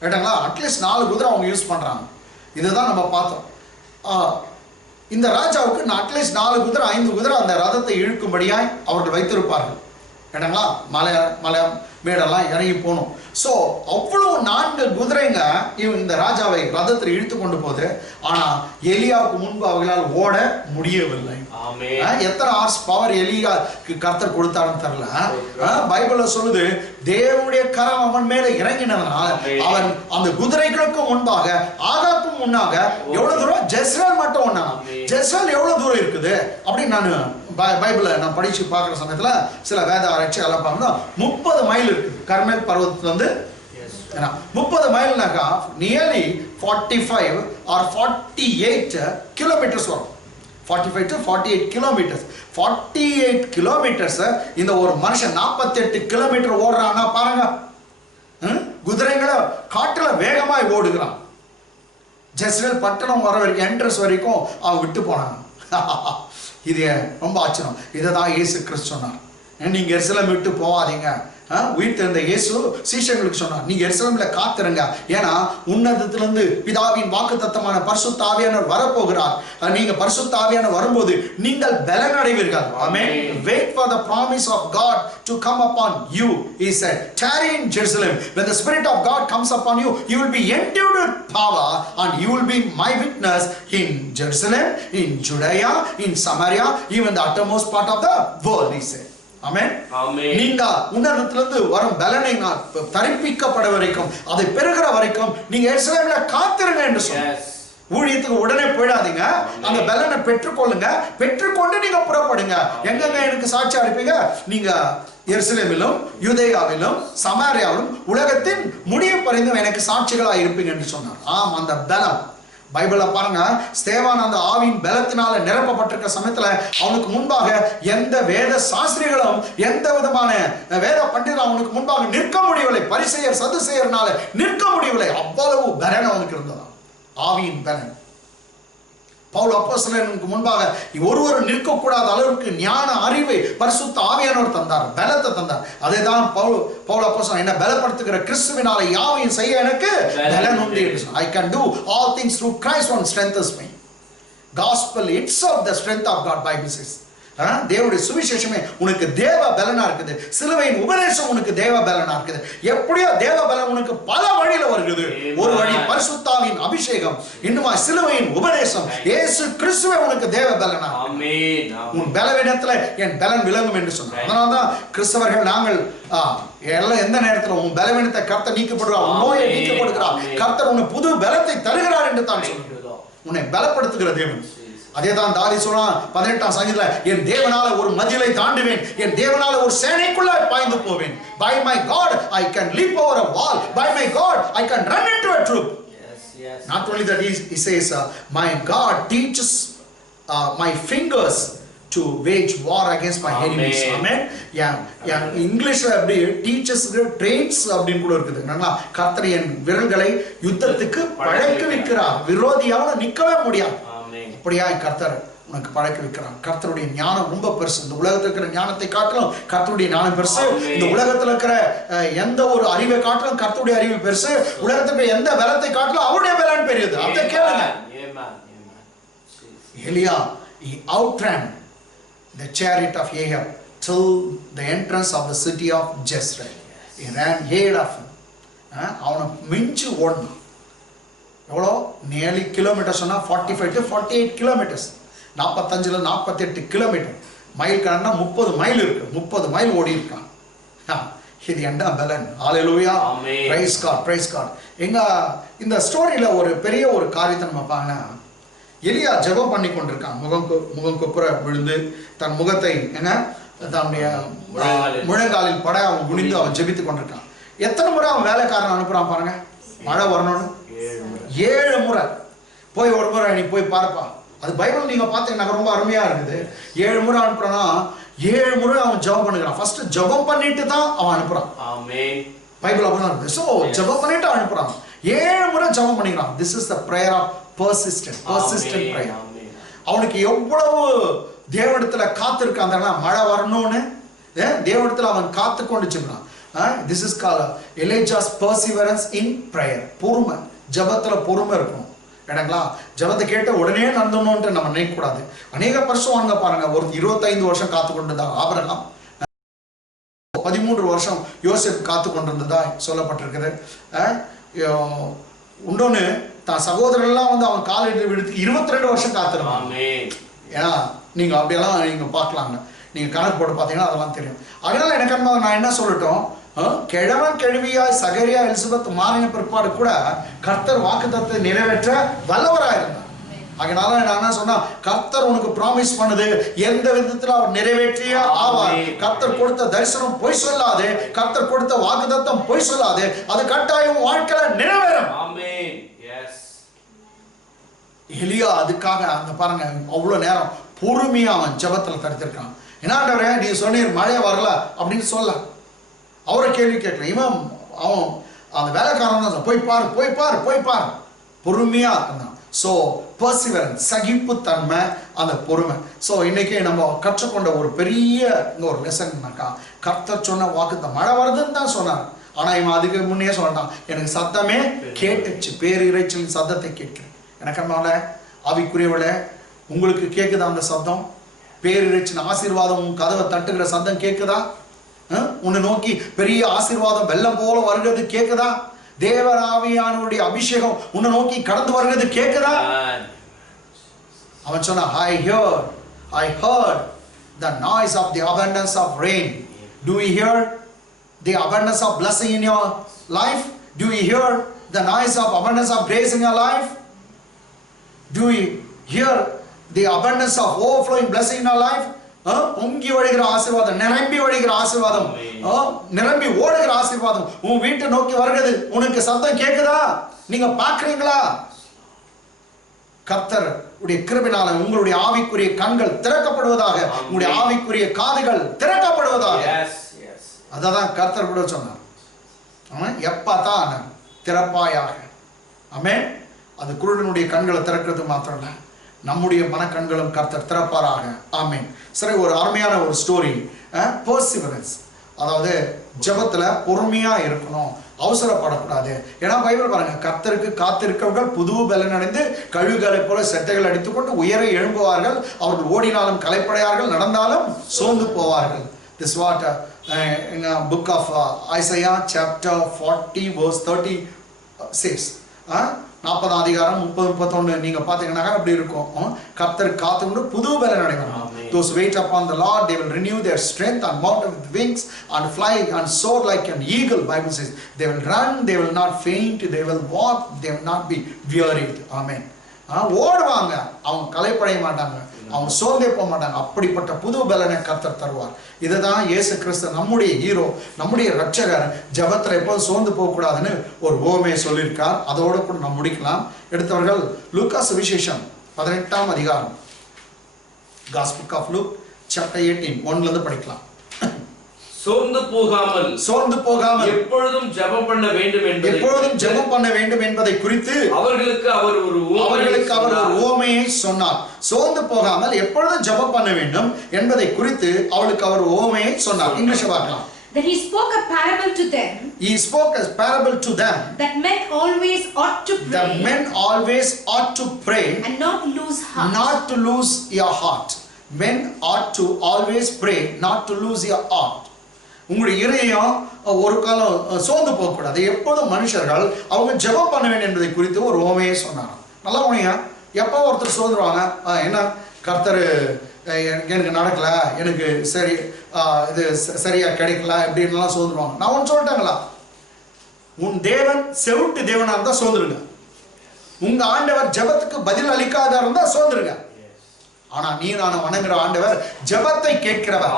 கேட்டாங்களா? அட்லீஸ்ட் 4 குதிரை அவங்க யூஸ் பண்றாங்க. இதுதான் நம்ம பார்த்தோம். இந்த ராஜாவுக்கு அட்லீஸ்ட் 4 குதிரை 5 குதிரை அந்த ரதத்தை இழுக்கும்படியாய் அவர்கள் வைத்திருப்பார்கள். இடங்களா, மலை மலை மேடெல்லாம் இறங்கி போகணும். ஸோ அவ்வளோ 4 குதிரைங்க இந்த ராஜாவை ரதத்தில் இழுத்து கொண்டு போகுது. ஆனால் எலியாவுக்கு முன்பு அவர்களால் ஓட முடியவில்லை. எத்தனை ஹார்ஸ் பவர் எலியாவுக்கு கர்த்தர் கொடுத்தாருன்னு தெரியல. பைபிள்ல சொல்லுது, தேவனுடைய கரம் அவன் மேல இறங்கினதுனால அவன் அந்த குதிரைகளுக்கு முன்பாக, ஆகாப்புக்கு முன்னாக எவ்வளவு தூரம், ஜெஸ்ரேல் மட்டும் ஒண்ணா. ஜெஸ்ரேல் எவ்வளவு தூரம் இருக்குது அப்படின்னு நான் பைபிளை நான் படிச்சு பார்க்குற சமயத்துல சில வேத ஆராய்ச்சி எல்லாம் பார்க்கணும். 30 மைல் இருக்குது கர்மேல் பர்வத்துல இருந்து. 30 மைல்னாக்கா நியர்லி 45 ஆர் 48 கிலோமீட்டர்ஸ் வரும். 45 to 48 கிலோமீட்டர்ஸ். 48 கிலோமீட்டர்ஸ் இந்த ஒரு மனுஷன் 48 கிலோமீட்டர் ஓடுறான்னா பாருங்க. குதிரைகளை காட்டுல வேகமாய் ஓடுகிறான். ஜெஸ்ரேல் பட்டணம் வர வரைக்கும், என்ட்ரன்ஸ் வரைக்கும் அவன் விட்டு போனாங்க. இது ரொம்ப ஆச்சரியம். இதை தான் இயேசு கிறிஸ்து சொன்னார், நீங்க எருசலேம் விட்டு போவாதீங்க. உயிர் தெரிந்த இயேசு சீஷர்களுக்கு சொன்னார், நீங்க எருசலேம்ல காத்துருங்க, ஏன்னா உன்னதத்திலிருந்து பிதாவின் வாக்குத்தத்தமான பரிசுத்த ஆவியானவர் வரப்போகிறார். நீங்க பரிசுத்த ஆவியானவர் வரும்போது நீங்கள் பலன் அடைவீர்கள். ஆமென். Wait for the promise of God to come upon you. He said, tarry in Jerusalem. When the Spirit of God comes upon you, you will be endued with power, and you will be my witness in Jerusalem, in Judea, in Samaria, even the uttermost part of the world. He said. ஆமென். நீங்க உன்னதத்திலிருந்து வரும் பலனை நான் தரிப்பிக்கப்பட வரைக்கும், அதை பெறுகிற வரைக்கும் நீங்க எருசலேம்ல காத்திருங்க என்று சொன்னார். ஊழியத்துக்கு உடனே போயிடாதீங்க, அந்த பலனை பெற்றுக்கொள்ளுங்க. பெற்றுக்கொண்டு நீங்க புறப்படுங்க. எங்கெங்க எனக்கு சாட்சியா இருப்பீங்க? நீங்க எருசலேமிலும் யூதேயாவிலும் சமாரியாவிலும் உலகத்தின் முடிவு பரிந்தும் எனக்கு சாட்சிகளா இருப்பீங்க என்று சொன்னார். ஆம், அந்த பலம் பைபிள பாருங்க. ஸ்தேவான் அந்த ஆவியின் பலத்தினால நிரப்பப்பட்டிருக்க சமயத்துல அவனுக்கு முன்பாக எந்த வேத சாஸ்திரிகளும், எந்த விதமான வேத பண்டிதரும் அவனுக்கு முன்பாக நிற்க முடியவில்லை. பரிசேயர் சதுசேயர்னால நிற்க முடியவில்லை. அவ்வளவு பலன் அவனுக்கு இருந்ததா, ஆவியின் பலன். பவுல் அப்போஸ்தலனுக்கு முன்பாக ஒருவர் நிற்கக்கூடாத அளவுக்கு ஞான அறிவை பரிசுத்த ஆவியானவர் தந்தார், பலத்தை தந்தார். அதே தான் பவுல் அப்போஸ்தலன் என்ன பலப்படுத்துகிற கிறிஸ்துவினால யாவையும் செய்ய எனக்கு பலன் உண்டு என்று சொன்னார். I can do all things through Christ who strengthens me. Gospel itself the strength of God, Bible says. தேவனுடைய சுவிசேஷமே உனக்கு தேவ பலனா இருக்குது. சிலுவையின் உபதேசம் உனக்கு தேவ பலனா இருக்குது. எப்படியோ தேவ பலன் உனக்கு பல வழியில வருகிறது. ஒரு வழி பரிசுத்தாவின் அபிஷேகம், இன்னுமா சிலுவையின் உபதேசம். இயேசு கிறிஸ்துவே உனக்கு தேவ பலனா. ஆமென். உன் பலவீனத்துல என் பலன் விளங்கும் என்று சொன்னார். அதனால்தான் கிறிஸ்தவர்கள் நாங்கள் எல்லாம் எந்த நேரத்தில் உன் பலவீனத்தை கர்த்தர் நீக்கப்படுகிறார், உன் நோயை நீக்கப்படுகிறார், கர்த்தர் உன்னை புது பலத்தை தருகிறார் என்று தான் சொல்லுகிறோம். உன்னை பலப்படுத்துகிற தேவன். அதேதான் தாவீது சொல்றான் 18ஆம் சங்கீதத்துல, என் தேவனால ஒரு மதிலை தாண்டுவேன், என் தேவனால ஒரு சேனைக்குள்ள பாய்ந்து போவேன். By my God I can leap over a wall, by my God I can run into a troop. Yes. Not only that, he says, my God teaches my fingers to wage war against my enemies. Amen. இங்கிலீஷ்ல அப்படி teachers trains அப்படின்னு கூட இருக்குது. என்னன்னா கர்த்தர் என் விரல்களை யுத்தத்துக்கு பழக்குவிக்கிறார், விரோதியால நிக்கவே முடியாது. அப்படியா கர்த்தர் உனக்கு பழக்க வைக்கிறான். கர்த்தருடைய ஞானம் ரொம்ப பெருசு. இந்த உலகத்தில் இருக்கிற ஞானத்தை காட்டிலும் கர்த்தருடைய ஞானம் பெருசு. இந்த உலகத்தில் இருக்கிற எந்த ஒரு அறிவை காட்டிலும் கர்த்தருடைய அறிவு பெருசு. உலகத்துக்கு எந்த பலத்தை காட்டிலும் அவருடைய பலன் பெரியது. அதை கேளுங்க. எலியா he outran the chariot of Ahab till the entrance of the city of Jezreel. He ran ahead of him. அவனை மிஞ்சி ஓடணும். எவ்வளோ நியர்லி கிலோமீட்டர் சொன்னால் 45 to 48 கிலோமீட்டர்ஸ். 45 48 கிலோமீட்டர். மைல் கணக்குனா 30 மைல் இருக்கு. 30 மைல் ஓடி இருக்கான். இது என்ன பலன். Hallelujah. Praise God, praise God. எங்க இந்த ஸ்டோரியில ஒரு பெரிய ஒரு காரியத்தை நம்ம பாருங்க. எலியா ஜெபம் பண்ணி கொண்டிருக்கான். முகம் குப்புற விழுந்து தன் முகத்தை தன்னுடைய முழங்காலில் பட அவன் குனிந்து அவன் ஜெபித்து கொண்டிருக்கான். எத்தனை முறை அவன் வேலைக்காரன் அனுப்புறான் பாருங்க, மழை வரணும்னு. 7 முறை. போய் ஒரு முறை நீ போய் பார்ப்பா. அது பைபிள் நீங்க பார்த்தீங்கன்னா ரொம்ப அருமையா இருக்குது. 7 முறை அனுப்புறானா, 7 முறை அவன் ஜெபம் பண்ணுகிறான். ஃபர்ஸ்ட் ஜெபம் பண்ணிட்டு தான் அவன் அனுப்புறான். ஆமென். பைபிள் அப்படிதான் இருக்குது. ஸோ ஜெபம் பண்ணிட்டு அனுப்புறான். 7 முறை ஜெபம் பண்ணிக்கிறான். This is the prayer of persistent prayer. அவனுக்கு எவ்வளவு தேவனிடத்துல காத்திருக்காங்கன்னா, மழை வரணும்னு தேவனிடத்துல அவன் காத்து கொண்டு சென்றான். This is called Elijah's perseverance in prayer. பொறுமை, ஜபத்துல பொறுமை இருக்கணும். ஏன்னாங்களா, ஜபத்தை கேட்ட உடனே நடந்தணும்னு நம்ம நினைக்க கூடாது. அநேக வருஷம் வாங்க பாருங்க, ஒரு 25 வருஷம் காத்து கொண்டு தான் ஆபிரகாம் 13 வருஷம் யோசேப்பு காத்து கொண்டிருந்ததா சொல்லப்பட்டிருக்குது. இன்னொன்னு தான் சகோதரர்லாம் வந்து அவன் காலிட்டு விடுத்து 22 வருஷம் காத்திருந்தான். ஏன்னா நீங்க அப்படியெல்லாம் நீங்க பார்க்கலாங்க, நீங்க கணக்கு போட்டு பார்த்தீங்கன்னா அதெல்லாம் தெரியும். அதனால எனக்கு நான் என்ன சொல்லட்டும், கிழவன் கிழவியாய் சகரியா எலிசபெத் மாறின பிற்பாடு கூட கர்த்தர் வாக்குத்தத்தத்தை நிறைவேற்ற வல்லவராக இருந்தார். அதனால நான் என்ன சொன்னா, கர்த்தர் உனக்கு ப்ராமிஸ் பண்ணுது, எந்த விதத்துல அவர் நிறைவேற்றியே ஆவார். கர்த்தர் கொடுத்த தரிசனம் பொய் சொல்லாது, கர்த்தர் கொடுத்த வாக்குத்தத்தம் பொய் சொல்லாது, அது கட்டாயம் வாழ்க்கையில நிறைவேறும். எலியா அதுக்காக அந்த பாருங்க அவ்வளவு நேரம் பொறுமையா அவன் ஜெபத்துல தடுத்திருக்கான். என்னாண்டவரே நீ சொன்னீர் மழை வரல அப்படின்னு சொல்ல அவரை கேள்வி கேட்கல. இவன் அவன் அந்த வேலைக்காரன் தான் போய் பாரு போய் பாரு போய் பாரு பொறுமையா இருந்தான். ஸோ பர்சிவரன்ஸ், சகிப்புத்தன்மை, அந்த பொறுமை. ஸோ இன்னைக்கு நம்ம கற்றுக்கொண்ட ஒரு பெரிய ஒரு லெசன்னாக்கா, கர்த்தர் சொன்ன வாக்குத்தம் மழை வருதுன்னு தான் சொன்னார். ஆனால் இவன் அதுக்கு முன்னே சொன்னான், எனக்கு சத்தமே கேட்டுச்சு, பேரிரைச்சலின் சத்தத்தை கேட்கிறேன். எனக்கு என்ன ஆவிக்குரியவளே, உங்களுக்கு கேட்குதா அந்த சத்தம்? பேரிரைச்சல் ஆசீர்வாதம் கதவை தட்டுகிற சத்தம் கேட்குதா? உன்னை நோக்கி பெரிய ஆசீர்வாதம் வெள்ளம் போல வருகிறது கேட்குதா? தேவராவியானுடைய அபிஷேகம் உன்னை நோக்கி கடந்து வருகிறது கேட்குதா? அவன் சொன்னா, I heard the noise of the abundance of rain. Do you hear the abundance of blessing in your life? Do you hear the noise of abundance of grace in your life? Do you hear the abundance of overflowing blessing in your life? பொங்கி வழிகிற ஆசீர்வாதம், நிரம்பி வழிகிற ஆசீர்வாதம், நிரம்பி ஓடுகிற ஆசீர்வாதம் உன் வீட்டை நோக்கி வருகிறது. உனக்கு சத்தம் கேட்குதா? நீங்க பாக்குறீங்களா? கர்த்தர் உடைய கிருபையினால உங்களுடைய ஆவிக்குரிய கண்கள் திறக்கப்படுவதாக, உங்களுடைய ஆவிக்குரிய காதுகள் திறக்கப்படுவதாக. அததான் கர்த்தர் கூட சொன்னார், எப்பதான் திறப்பாயாக. ஆமென். அது குருடனுடைய கண்களை திறக்கிறது மாத்திரம் இல்லை, நம்முடைய மனக்கண்களும் கர்த்தர் திறப்பாராக. ஆமென். சரி, ஒரு அருமையான ஒரு ஸ்டோரி, பர்சிவரன்ஸ். அதாவது ஜெபத்துல பொறுமையா இருக்கணும், அவசரப்படக்கூடாது. ஏன்னா பைபிள் பாருங்க, கர்த்தருக்கு காத்திருக்கவர்கள் புது பலன் அடைந்து கழுகுகளை போல செட்டைகள் அடித்துக்கொண்டு உயர எழும்புவார்கள். அவர்கள் ஓடினாலும் களைப்படையார்கள், நடந்தாலும் சோர்ந்து போவார்கள். This what in a book of Isaiah chapter 40 verse 30 says. 40 அதிகாரம் 30-31 நீங்க பாத்தீங்கன்னா அப்படி இருக்கும். கர்த்தர் காத்துக்கொண்டு புது பலன் அடைவாங்க. Those wait upon the Lord, they will renew their strength and mount with wings and fly and soar like an eagle. Bible says they will run, they will not faint, they will walk, they will not be wearied. Amen. ஓடுவாங்க, அவங்க களைப்படைய மாட்டாங்க, அவங்க சோர்ந்தே போக மாட்டாங்க. அப்படிப்பட்ட புது பலனை கர்த்தர் தருவார். இதுதான் இயேசு கிறிஸ்து, நம்முடைய ஹீரோ, நம்முடைய ரட்சகர். ஜெபத்தில் எப்போது சோர்ந்து போகக்கூடாதுன்னு ஒரு ஓமையை சொல்லியிருக்கார். அதோடு கூட நாம் முடிக்கலாம். எடுத்தவர்கள் லூக்கா சுவிசேஷம் 18ஆம் அதிகாரம், Gospel of Luke chapter 18 1 படிக்கலாம். சோர்ந்து போகாமல் எப்பொழுதும் ஜெபம் பண்ண வேண்டும் என்பதை குறித்து அவர்களுக்கு அவர் ஒரு உவமையை சொன்னார். சோர்ந்து போகாமல் எப்பொழுதும் ஜெபம் பண்ண வேண்டும் என்பதை குறித்து அவளுக்கு அவர் உவமையை சொன்னார். இங்கிலீஷ்ல பார்க்கலாம். Then he spoke a parable to them. He spoke a parable to them. That men always ought to pray. That men always ought to pray. And not lose heart. Not to lose your heart. Men ought to always pray, not to lose your heart. உங்களுடைய இதயம் ஒரு காலம் சோர்ந்து போகக்கூடாது. எப்போதும் மனுஷர்கள் அவங்க ஜெபம் பண்ண வேண்டும் என்பதை குறித்து ஒரு உவமையை சொன்னாங்க. நல்லா உனியா, எப்போ ஒருத்தர் சோர்ந்துருவாங்க, என்ன கர்த்தர் எனக்கு நடக்கல, எனக்கு சரி இது சரியா கிடைக்கல இப்படின்லாம் சோர்ந்துருவாங்க. நான் ஒன்று சொல்லிட்டாங்களா, உன் தேவன் செவிட்டு தேவனா இருந்தா சோர்ந்துருங்க. உங்க ஆண்டவர் ஜெபத்துக்கு பதில் அளிக்காத இருந்தா சோர்ந்துருங்க. ஆனா நீ நான் வணங்குற ஆண்டவர் ஜெபத்தை கேட்கிறவர்.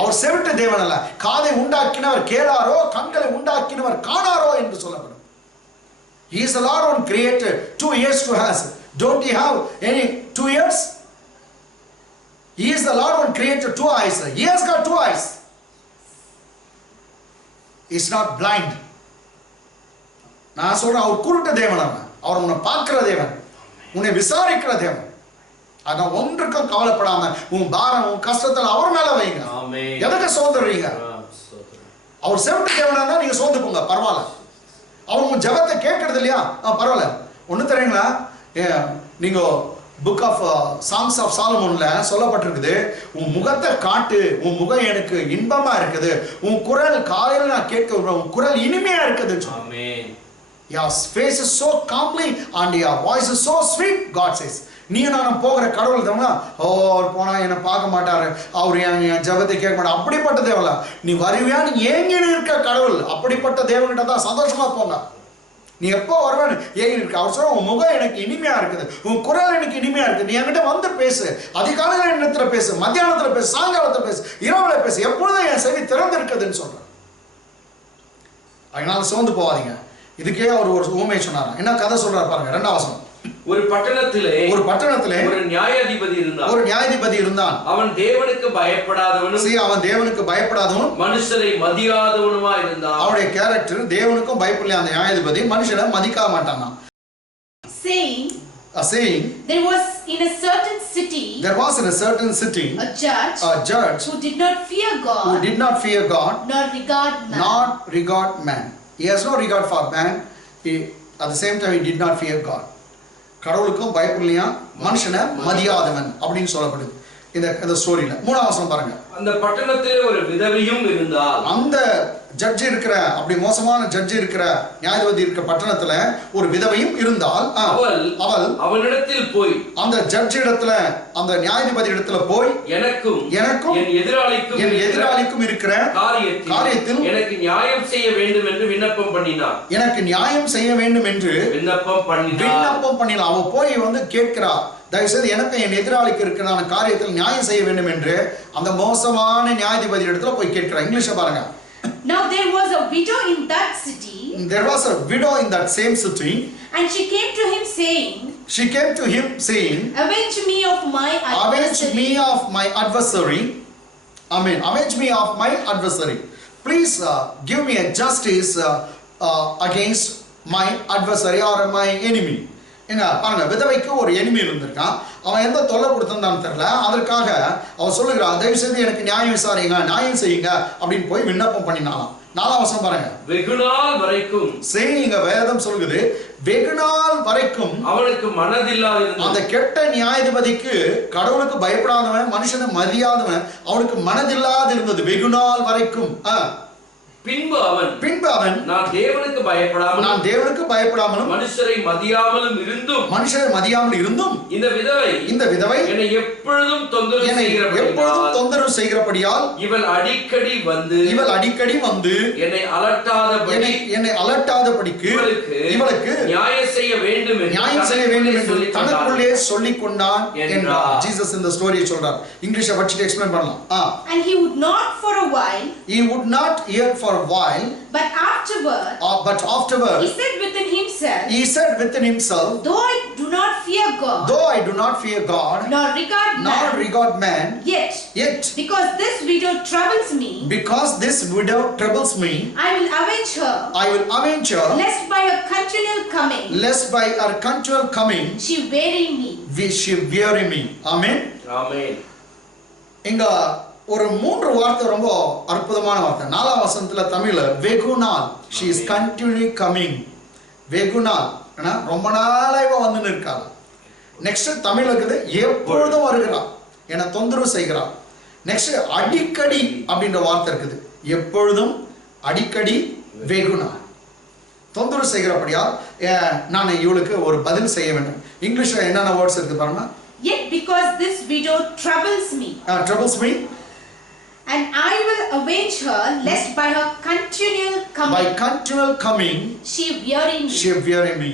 அவர் செவிட்டு தேவன் அல்ல. காதை உண்டாக்கினவர் கேளாரோ, கண்களை உண்டாக்கினவர் காணாரோ என்று சொல்லப்படும். He is the Lord one created 2 ears to has. Don't you have any 2 ears? He is the Lord one created 2 eyes. He has got 2 eyes. He is not blind. நான் சொல்றேன், அவர் குருட்டு தேவன் அல்ல. அவர் உன்னை பார்க்கிற தேவன், உன்னை விசாரிக்கிற தேவன். அதான் ஒன்றுக்கும் கவலைப்படாம உன் பாரம் உன் கஷ்டத்தில் அவர் மேல வைங்க. எதுக்கு சோதறீங்க? அவர் செவிட்டு தேவனா இருந்தா நீங்க சோர்ந்து போங்க, பரவாயில்ல. அவர் உங்க ஜெபத்தை கேட்கறது இல்லையா, பரவாயில்ல. ஒண்ணு தெரியுங்களா, நீங்க book of Songs of Solomonல சொல்லப்பட்டிருக்குது, உன் முகத்தை காட்டு, உன் முகம் எனக்கு இன்பமா இருக்குது, உன் குரல் காலையில நான் கேட்க உன் குரல் இனிமையா இருக்குது. Amen. Your face is so calmly and your voice is so sweet, God says. நீ நான் போகிற கடவுள் தான் அவர் போனா என்ன பார்க்க மாட்டாரு, அவர் என் ஜெபத்தை கேட்க மாட்டார், அப்படிப்பட்ட தேவல நீ வருவியா, நீ ஏங்கின்னு இருக்க கடவுள், அப்படிப்பட்ட தேவன்கிட்ட தான் சந்தோஷமா போங்க. நீ எப்போ வருவேன்னு ஏங்கி இருக்க. அவர் சொல்ல உன் முகம் எனக்கு இனிமையா இருக்குது, உன் குரல் எனக்கு இனிமையா இருக்குது, நீ என்கிட்ட வந்து பேசு, அதிகாலையில நேரத்துல பேசு, மத்தியானத்துல பேசு, சாயங்காலத்துல பேசு, இரவுல பேசு, எப்பொழுதும் என் செவி திறந்து இருக்குதுன்னு சொல்றேன். அதனால சோர்ந்து போவாதீங்க. இதுக்கே அவர் ஒரு ஊமை சொன்னார். என்ன கதை சொல்றாரு பாருங்க, 2ஆம் வசனம். ஒரு பட்டணத்திலே ஒரு நியாயாதிபதி இருந்தான். அவன் தேவனுக்கு பயப்படாதவனும் அவன் தேவனுக்கு பயப்படாதவனும் மனுஷரை மதியாதவனுமா இருந்தான். அவனுடைய கேரக்டர் தேவனுக்கும் பயப்படல. அந்த நியாயாதிபதி மனுஷனை மதிக்க மாட்டானா. Saying there was in a certain city a judge who did not fear God nor regard man. He has no regard for man. At the same time he did not fear God. கடவுளுக்கும் பயப்படலையா, மனுஷனை மதியாதவன் அப்படின்னு சொல்லப்படுது இந்த ஸ்டோரியில. 3ஆம் வசனம் பாருங்க. அந்த பட்டணத்திலே ஒரு விதவையும் இருந்தாள். அந்த ஜட்ஜ் இருக்கிற, அப்படி மோசமான ஜட்ஜ் இருக்கிற நியாயாதிபதி இருக்கிற பட்டணத்துல ஒரு விதவையும் இருந்தால் அவள் அவனிடத்தில் போய், அந்த ஜட்ஜ் இடத்துல, அந்த நியாயாதிபதி இடத்துல போய், எனக்கும் என் எதிராளிக்கும் இருக்கிற காரியத்தில் எனக்கு நியாயம் செய்ய வேண்டும் என்று விண்ணப்பம் பண்ணினார். எனக்கு நியாயம் செய்ய வேண்டும் என்று விண்ணப்பம் பண்ணினார். அவ போய் வந்து கேட்கிறா, தயவுசெய்து எனக்கு என் எதிராளிக்கு இருக்கிற காரியத்தில் நியாயம் செய்ய வேண்டும் என்று அந்த மோசமான நியாயாதிபதி இடத்துல போய் கேட்கிறா. இங்கிலீஷ்ல பாருங்க. Now there was a widow in that city. There was a widow in that same city. And she came to him saying, avenge me of my adversary. Amen. Avenge me of my adversary. Please give me a justice against my adversary or my enemy. என்ன பாருங்க, விதவைக்கு ஒரு enemy இருந்திருக்கான். அவன் எந்த தொல்லை கொடுத்திருந்தான்னு தெரியல. அதற்காக அவன் சொல்லுகிறான், தயவு செய்து எனக்கு நியாயம் விசாரிங்க, நியாயம் செய்யுங்க அப்படின்னு போய் விண்ணப்பம் பண்ணினாலாம். 4ஆம் வசனம் பாருங்க. வெகுநாள் வரைக்கும் இங்க வேதம் சொல்லுது, வெகுநாள் வரைக்கும் அவனுக்கு மனதில்லாதிருந்தது. அந்த கெட்ட நியாயாதிபதிக்கு, கடவுளுக்கு பயப்படாதவன், மனுஷனை மதியாதவன், அவனுக்கு மனதில்லாது இருந்தது வெகுநாள் வரைக்கும். பின்பு அவன் நான் தேவனுக்கு பயப்படாமலும் மனுஷரை மதியாமலும் இருந்தும் இந்த விதவை என்னை எப்பொழுதும் தொந்தரவு செய்கிறபடியால் இவள் அடிக்கடி வந்து என்னை அலட்டாதபடிக்கு இவளுக்கு நியாயம் செய்ய வேண்டும் என்று தனக்குள்ளே சொல்லிக் கொண்டான் என்றார். ஜீசஸ் இந்த ஸ்டோரியை சொல்றார். இங்கிலீஷை வச்சிட்டு எக்ஸ்பிளைன் பண்ணலாம். And he would not for a while hear for a while, but afterward he said within himself, though I do not fear God nor regard man, yet because this widow troubles me, I will avenge her lest by her continual coming she weary me. Amen. இங்க ஒரு 3 வார்த்தை ரொம்ப அற்புதமான வார்த்தை. 4ஆம் வசனத்துல தமிழ்ல வெகுநாள், she is continually coming. வெகுநாள் ரொம்ப நாளா இவ வந்து நிற்காள். நெக்ஸ்ட் தமிழ்ல இருக்குது எப்பொழுதும் வருகிறாள், என தொந்தரவு செய்கிறாள். நெக்ஸ்ட் அடிக்கடி அப்படின்ற வார்த்தை இருக்குது. எப்பொழுதும், அடிக்கடி, வெகுநாள் தொந்தரவு செய்கிறபடியா நான் இவளுக்கு ஒரு பதில் செய்ய வேண்டும். இங்கிலீஷ்ல என்னென்ன வேர்ட்ஸ் இருக்கு பாருங்க. Yet because this widow troubles me and I will avenge her lest by her continual coming she weary me.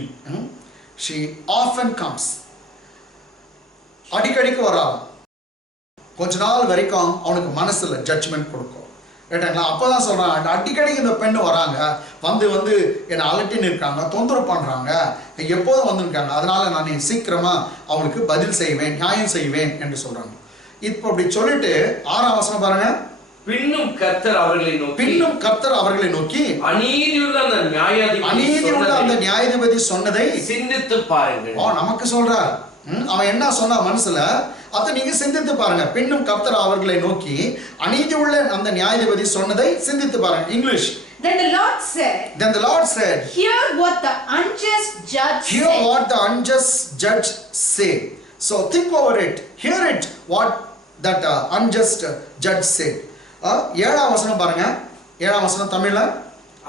She often comes. அடிக்கடிக்கு வராள். கொஞ்ச நாள் வரைக்கும் அவனுக்கு மனசுல ஜட்ஜ்மெண்ட் கொடுக்கும். ரைட்டுங்களா? அப்பதான் சொல்றான், அடிக்கடி இந்த பெண்ணு வராங்க, வந்து என்னை அலட்டின்னு இருக்காங்க, தொந்தரவு பண்றாங்க, எப்போதும் வந்துருக்காங்க, அதனால நான் சீக்கிரமா அவங்களுக்கு பதில் செய்வேன், நியாயம் செய்வேன் என்று சொல்றாங்க. இப்போ அப்படி சொல்லிட்டு 6ஆம் வசனம் பாருங்க. பின்னும் கர்த்தர் அவர்களை நோக்கி அநீதியுள்ள அந்த நியாயாதிபதி சொன்னதை சிந்தித்து பாருங்கள். நமக்கு சொல்றார். அவன் என்ன சொன்னா மனசுல, அதை நீங்க சிந்தித்து பாருங்க. பின்னும் கர்த்தர் அவர்களை நோக்கி அநீதி உள்ள அந்த நியாயாதிபதி சொன்னதை சிந்தித்து பாருங்க. English. Then the Lord said, hear what the unjust judge said. So think over it, hear it, what that unjust judge said. 7ஆம் வசனம் பாருங்க. 7ஆம் வசனம் தமிழ்ல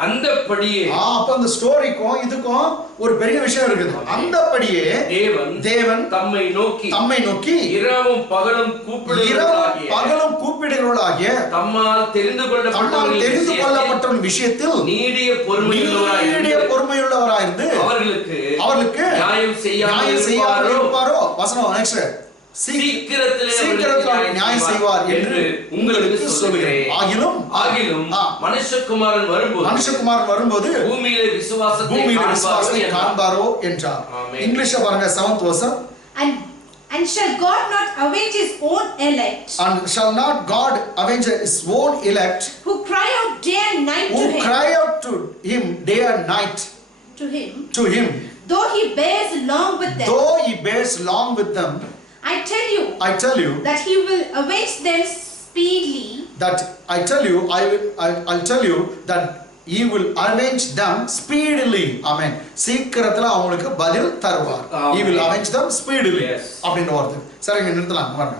அந்தப்படியே அப்ப அந்த ஸ்டோரிக்கும் இதுக்கும் ஒரு பெரிய விஷயம் இருக்குது. அந்தப்படியே தேவன் தம்மை நோக்கி இரவும் பகலும் கூப்பிடுகிறவர்களாகிய தம்மால் தெரிந்து கொள்ளப்பட்ட விஷயத்தில் நீடிய பொறுமையுள்ளவராயிருந்து அவர்களுக்கு நியாயம் செய்யாமல் இருப்பாரோ. வசனம் நெக்ஸ்ட். சீக்கிரத்திலே நியாயம் செய்வார் என்று உங்களுக்கு சொல்கிறேன். ஆகிலும் மனுஷகுமாரன் வரும்போது பூமியிலே விசுவாசத்தை காண்பாரோ என்றார். இங்கிலீஷ்ல பாருங்க 7th verse. And shall God not avenge his own elect? And shall not God avenge his own elect? Who cry out day and night to him. Who cry out to him day and night. To him. Though he bears long with them. I tell you that he will avenge them speedily. I'll tell you that he will avenge them speedily. Amen. சீக்கிரத்துல அவங்களுக்கு பதில் தருவார். He will avenge them speedily. அப்படின்ற வார்த்தை. சரிங்க, நிறுத்தலாம் பாருங்க.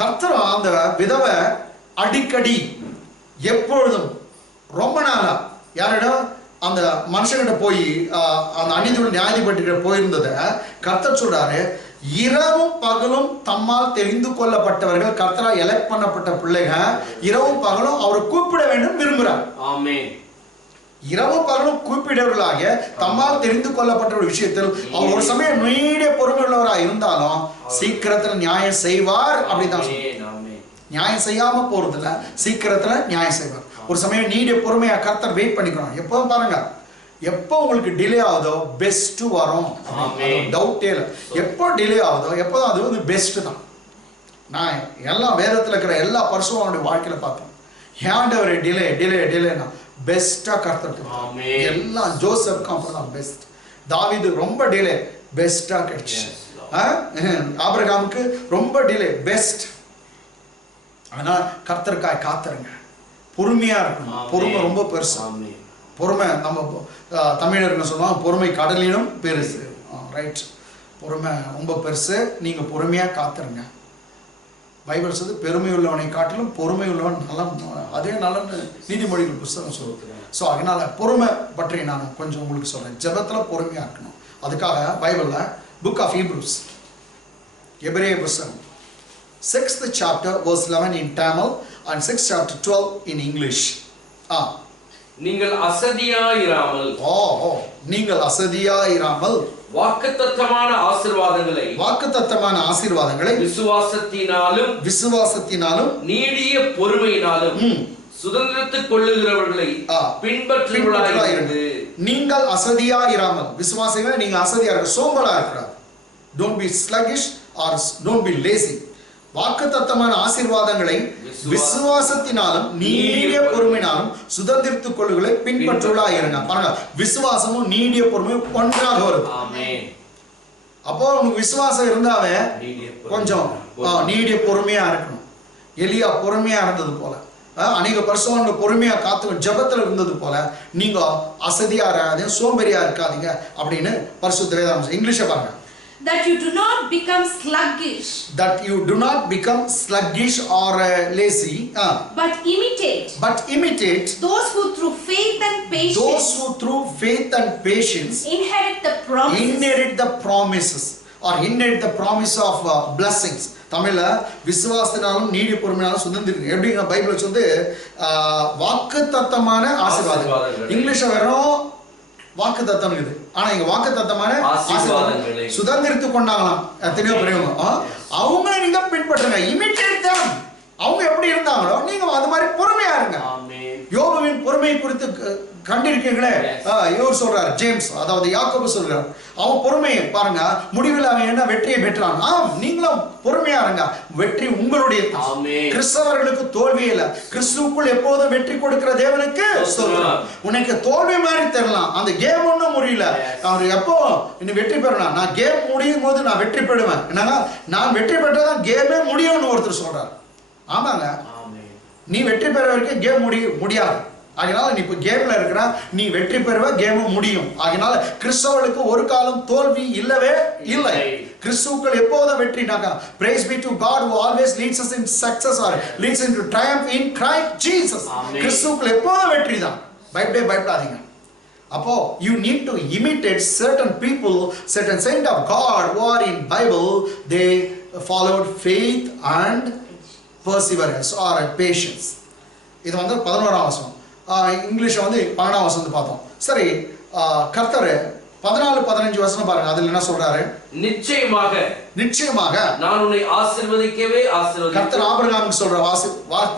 கர்த்தர் அந்த விதவை அடிக்கடி எப்பொழுதும் ரொம்ப நாளா யாரிடம் அந்த மனுஷங்கிட்ட போய் அந்த அநீதியுள்ள நியாயாதிபதிகிட்ட போயிருந்தத கர்த்தர் சொல்றாரு, இரவும் பகலும் தம்மால் தெரிந்து கொள்ளப்பட்டவர்கள், கர்த்தரால் எலெக்ட் பண்ணப்பட்ட பிள்ளைகள் இரவும் பகலும் அவரை கூப்பிட வேண்டும் விரும்புறார். ஆமென். இரவும் பகலும் கூப்பிடுவர்களாக தம்மால் தெரிந்து கொள்ளப்பட்ட ஒரு விஷயத்தில் அவர் ஒரு சமயம் நீடிய பொறுமையுள்ளவராக இருந்தாலும் சீக்கிரத்துல நியாயம் செய்வார். அப்படிதான் நியாயம் செய்யாம போறதுல சீக்கிரத்துல நியாயம் செய்வார். ஒரு சமயம் நீடிய பொறுமையா கர்த்தர் வெயிட் பண்ணிக்கிறோம். எப்போ பாருங்க, எப்போ உங்களுக்கு டிலே ஆகுதோ பெஸ்ட் வரும். டவுட்டே இல்லை. எப்போ டிலே ஆகுதோ எப்போதும் அது வந்து பெஸ்ட் தான். நான் எல்லாம் வேதத்தில் இருக்கிற எல்லா பரிசுத்தவான்களுடைய வாழ்க்கையில பார்த்தோம். ஆண்டவரே டிலேனா பெஸ்டா கர்த்தர் எல்லாம். ஜோசப் அப்பதான் பெஸ்ட். தாவீது ரொம்ப டிலே, பெஸ்டா கிடைச்சு. ஆபிரகாமுக்கு ரொம்ப டிலே, பெஸ்ட். ஆனா கர்த்தருக்காய் காத்துருங்க, பொறுமையா இருக்கணும். பொறுமை ரொம்ப பெருசு. பொறுமை நம்ம தமிழர்கள் சொல்லுவாங்க, பொறுமை கடலினும் பெருசு. ரைட், பொறுமை ரொம்ப பெருசு. நீங்க பொறுமையா காத்துருங்க. பைபிள் சொல்லுது, பெருமை உள்ளவனை காட்டிலும் பொறுமை உள்ளவன் நலம், அதே நலன்னு நீதிமொழிகள் புத்தகம் சொல்லுது. ஸோ அதனால பொறுமை பற்றி நான் கொஞ்சம் உங்களுக்கு சொல்றேன். ஜெபத்துல பொறுமையா இருக்கணும். அதுக்காக பைபிள்ல புக் ஆஃப் ஹீப்ரூஸ், எபிரேய புத்தகம் 6th chapter verse 11 in Tamil and 6th chapter 12 in English. நீங்கள் அசதியாயிராமல் வாக்குத்தத்தமான ஆசீர்வாதங்களை விசுவாசத்தினாலும் நீடிய பொறுமையினாலும் சுதந்திரத்துக் கொள்ளுகிறவர்களை பின்பற்றுவீர்களாயிருந்து. நீங்கள் அசதியாயிராமல், விசுவாசிகளை நீங்க அசதியா இருக்க, சோம்பலா இருக்கிறார். Don't be sluggish or don't be lazy. வாக்குத்தத்தமான ஆசீர்வாதங்களை விசுவாசத்தினாலும் நீடிய பொறுமையினாலும் சுதந்திரத்துக் கொள்ளுகளை பின்பற்றுவீர்களாக இருங்க. பாருங்க, விசுவாசமும் நீடிய பொறுமையும் ஒன்றாக வருது. அப்போ உங்களுக்கு விசுவாசம் இருந்தாவே கொஞ்சம் நீடிய பொறுமையா இருக்கணும். எலியா பொறுமையா இருந்தது போல, அநேக பரிசுத்தவான்கள் பொறுமையா காத்து ஜெபத்துல இருந்தது போல நீங்க அசதியா இருக்காதீங்க, சோம்பேறியா இருக்காதீங்க அப்படின்னு பரிசுத்த வேதம். இங்கிலீஷ்ல பாருங்க. That you do not become sluggish. That you do not become sluggish or lazy. But imitate. Those who through faith and patience. Inherit the promises. Or inherit the promise of blessings. தமிழ்ல விசுவாசத்தினாலும் நீடிய பொறுமையினாலும் சுதந்திரம். எப்படிங்க Bible சொல்லுது, வாக்குத்தத்தமான ஆசீர்வாதங்கள். இங்கிலீஷ்ல வெறும் வாக்குத்தத்தம் இருக்குது. ஆனா இங்க வாக்குத்தத்தமான ஆசீர்வாதங்களை சுதந்திரத்துக் கொண்டாங்களாம் எத்தனையோ பெரியவங்க. அவங்கள நீங்க பின்பற்றுங்க. Imitate them. அவங்க எப்படி இருந்தாங்களோ நீங்க அது மாதிரி பொறுமையா இருங்க. யோபுவின் பொறுமை குறித்து கண்டிருக்கீங்களே. இவர் சொல்றார், ஜேம்ஸ் அதாவது யாக்கோபு சொல்றார், அவன் பொறுமையை பாருங்க, முடிவில் அவன் என்ன வெற்றியை பெற்றான். நீங்களும் பொறுமையா இருங்க, வெற்றி உங்களுடைய. கிறிஸ்தவர்களுக்கு தோல்வி இல்லை, கிறிஸ்துவுக்குள் எப்போதும் வெற்றி கொடுக்கிற தேவனுக்கு சொல்றான். உனக்கு தோல்வி மாதிரி தெரியலாம், அந்த கேம் ஒன்றும் முடியல, அவர் எப்போ இன்னும் வெற்றி பெறணும். நான் கேம் முடியும் போது நான் வெற்றி பெறுவேன். என்னங்க, நான் வெற்றி பெற்றதான் கேமே முடியும்னு ஒருத்தர் சொல்றார். ஆமாங்க, நீ வெற்றி பெற வரைக்கும் கேம் முடியாது. அதனால நீ இப்ப கேம்ல இருக்கிற, நீ வெற்றி பெறுவ, கேம் முடியும். அதனால கிறிஸ்தவர்களுக்கு ஒரு காலம் தோல்வி இல்லவே இல்லை. கிறிஸ்துவுக்குள் எப்போதும் வெற்றினாங்க. Praise be to God who always leads us in success or leads into triumph in Christ Jesus. கிறிஸ்துவுக்குள் எப்போதும் வெற்றி தான். பயப்படாதீங்க. அப்போ you need to imitate certain people, certain saint of God who are in Bible. They followed faith and perseverance or patience. இது வந்து 11ஆம் வசனம். இங்கிலீஷ் வந்து 12ஆம் வசனம் பார்த்தோம். சரி, கர்த்தர் 14-15 வசனம் பாருங்க. அதுல என்ன சொல்றாரு? நிச்சயமாக நான் உன்னை ஆசீர்வதிக்கவே ஆசீர்வதிப்பேன். கர்த்தர் ஆபிரகாமுக்கு சொல்ற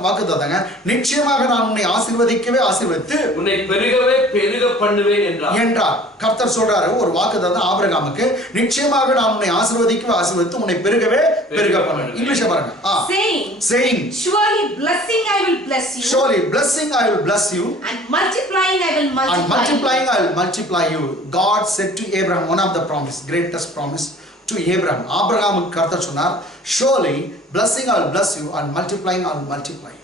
வாக்குத்தத்தங்க. நிச்சயமாக நான் உன்னை ஆசீர்வதிக்கவே ஆசீர்வதித்து உன்னை பெருகவே பெருக பண்ணுவேன் என்றார். கர்த்தர் சொல்றாரு ஒரு வாக்குத்தத்தம் ஆபிரகாமுக்கு. நிச்சயமாக நான் உன்னை ஆசீர்வதிக்கவே ஆசீர்வதித்து உன்னை பெருகவே பெருக பண்ணுவேன். இங்கிலீஷ்ல பாருங்க. saying surely blessing I will bless you, surely blessing I will bless you, and multiplying I will multiply you. God said to Abraham, one of the promise, greatest promise to Abraham. ஆபிரகாமுக்கு கர்த்தர் சொன்னார், surely blessing I will bless you and multiplying I will multiply you.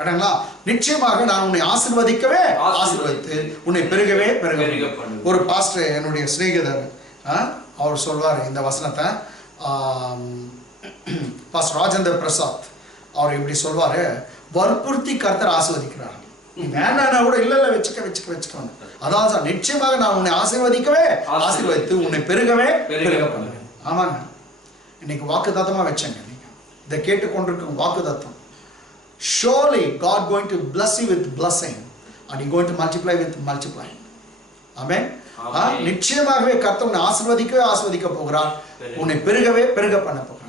அடங்களா, நிச்சயமாக நான் உன்னை ஆசீர்வதிக்கவே ஆசீர்வதித்து உன்னை பெருகவே பெருக. ஒரு பாஸ்டர் என்னுடைய சிநேகிதர் அவர் சொல்வார் இந்த வசனத்தை. பாஸ்டர் ராஜேந்திர பிரசாத் அவர் இப்படி சொல்வாரு, வற்புறுத்தி கர்த்தர் ஆசீர்வதிக்கிறார். வேணா கூட இல்ல வச்சுக்க. அதாவது நிச்சயமாக நான் உன்னை ஆசீர்வதிக்கவே ஆசீர்வதித்து உன்னை பெருகவே பெருக பண்ணுவேன். ஆமாங்க, இன்னைக்கு வாக்குத்தத்தமா வச்சேங்க. நீங்க இதை கேட்டுக்கொண்டிருக்கும் வாக்குத்தத்தம். Surely God going to bless you with blessing and he going to multiply with multiplying. ஆமென். நிச்சயமாகவே கர்த்தர் உன்னை ஆசீர்வதிக்கவே ஆசீர்வதிக்க போகிறார், உன்னை பெருகவே பெருக பண்ண போகிறார்.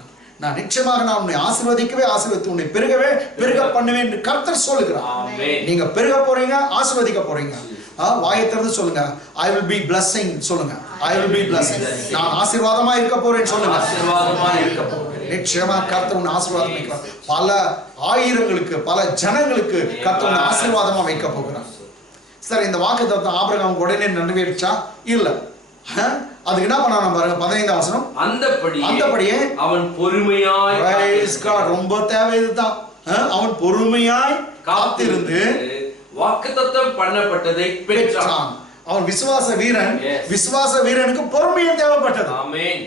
நான் நிச்சயமாக நான் உன்னை ஆசீர்வதிக்கவே ஆசீர்வதித்து உன்னை பெருகவே பெருக பண்ணுவேன் என்று கர்த்தர் சொல்லுகிறார். நீங்க பெருக போறீங்க, ஆசீர்வதிக்க போறீங்க. வாயை திறந்து சொல்லுங்க, I will be blessing சொல்லுங்க. I will be blessing. நான் ஆசீர்வாதமா இருக்க போறேன்னு சொல்லுங்க. ஆசீர்வாதமா இருக்க போறேன். நிச்சயமா கர்த்தர் உன்னை ஆசீர்வாதம் வைக்கிறார். பல ஆயிரங்களுக்கு பல ஜனங்களுக்கு கர்த்தர் உன்னை ஆசீர்வாதமா வைக்க போகிறார். சரி, இந்த வாக்குத்தத்தம் ஆபிரகாம் உடனே நிறைவேறிச்சா? இல்ல. அதுக்கு என்ன பண்ணானோ பாருங்க 15ஆம் வசனம். அந்தபடியே அவன் பொறுமையாய், praise God, ரொம்ப தேவை இதுதான். அவன் பொறுமையாய் காத்திருந்து வாக்குத்தத்தம் பண்ணப்பட்டதை பெற்றான். அவன் விசுவாச வீரன். விசுவாச வீரனுக்கு பொறுமையும் தேவைப்பட்டது. ஆமென்.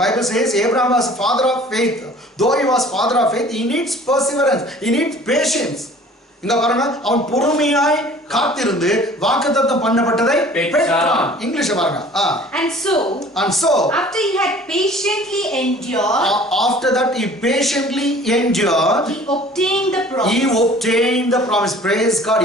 Bible says Abraham was father of faith. Though he was father of faith, he needs perseverance, he needs patience. இங்க பாருங்க, அவன் பொறுமையாய் காத்திருந்து வாக்குத்தத்தம் பண்ணப்பட்டதை பெற்றான். இங்கிலீஷ்ல பாருங்க. And so after he had patiently endured, after that he patiently endured, he obtained the promise. Praise God,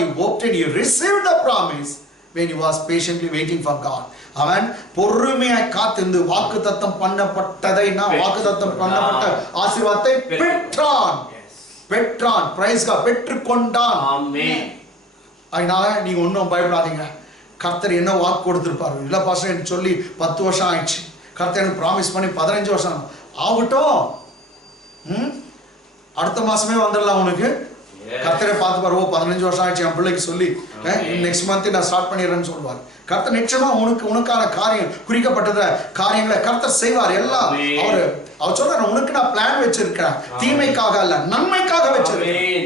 he received the promise when he was patiently waiting for God. அவன் பொறுமையாய் காத்திருந்து வாக்குத்தத்தம் பண்ணப்பட்டதை, வாக்குத்தத்தம் பண்ணப்பட்ட ஆசீர்வாதத்தை பெற்றான். பிரைஸ் காட், பெற்றுக்கொண்டான். Amen. அதனால நீங்க ஒன்றும் பயப்படாதீங்க. கர்த்தர் என்ன வாக்கு கொடுத்திருப்பாரு. இல்ல பாஸ்டர் எனக்கு சொல்லி 10 வருஷம் ஆயிடுச்சு, கர்த்தர் எனக்கு ப்ராமிஸ் பண்ணி 15 வருஷம் ஆகட்டும், அடுத்த மாசமே வந்துடலாம் உனக்கு. கர்த்தரை பார்த்து பாரு, 15 வருஷம் ஆயிடுச்சு என் பிள்ளைக்கு சொல்லி, நெக்ஸ்ட் மந்த் நான் ஸ்டார்ட் பண்ணிடுறேன்னு சொல்லுவார். கர்த்தர் நிச்சயமா உனக்கான காரியம், குறிக்கப்பட்டத காரியங்களை கர்த்தர் செய்வார். எல்லாம் அவர் சொல்றாரு, உனக்கு நான் பிளான் வச்சிருக்கேன், தீமைக்காக அல்ல நன்மைக்காக வச்சிருக்கேன்.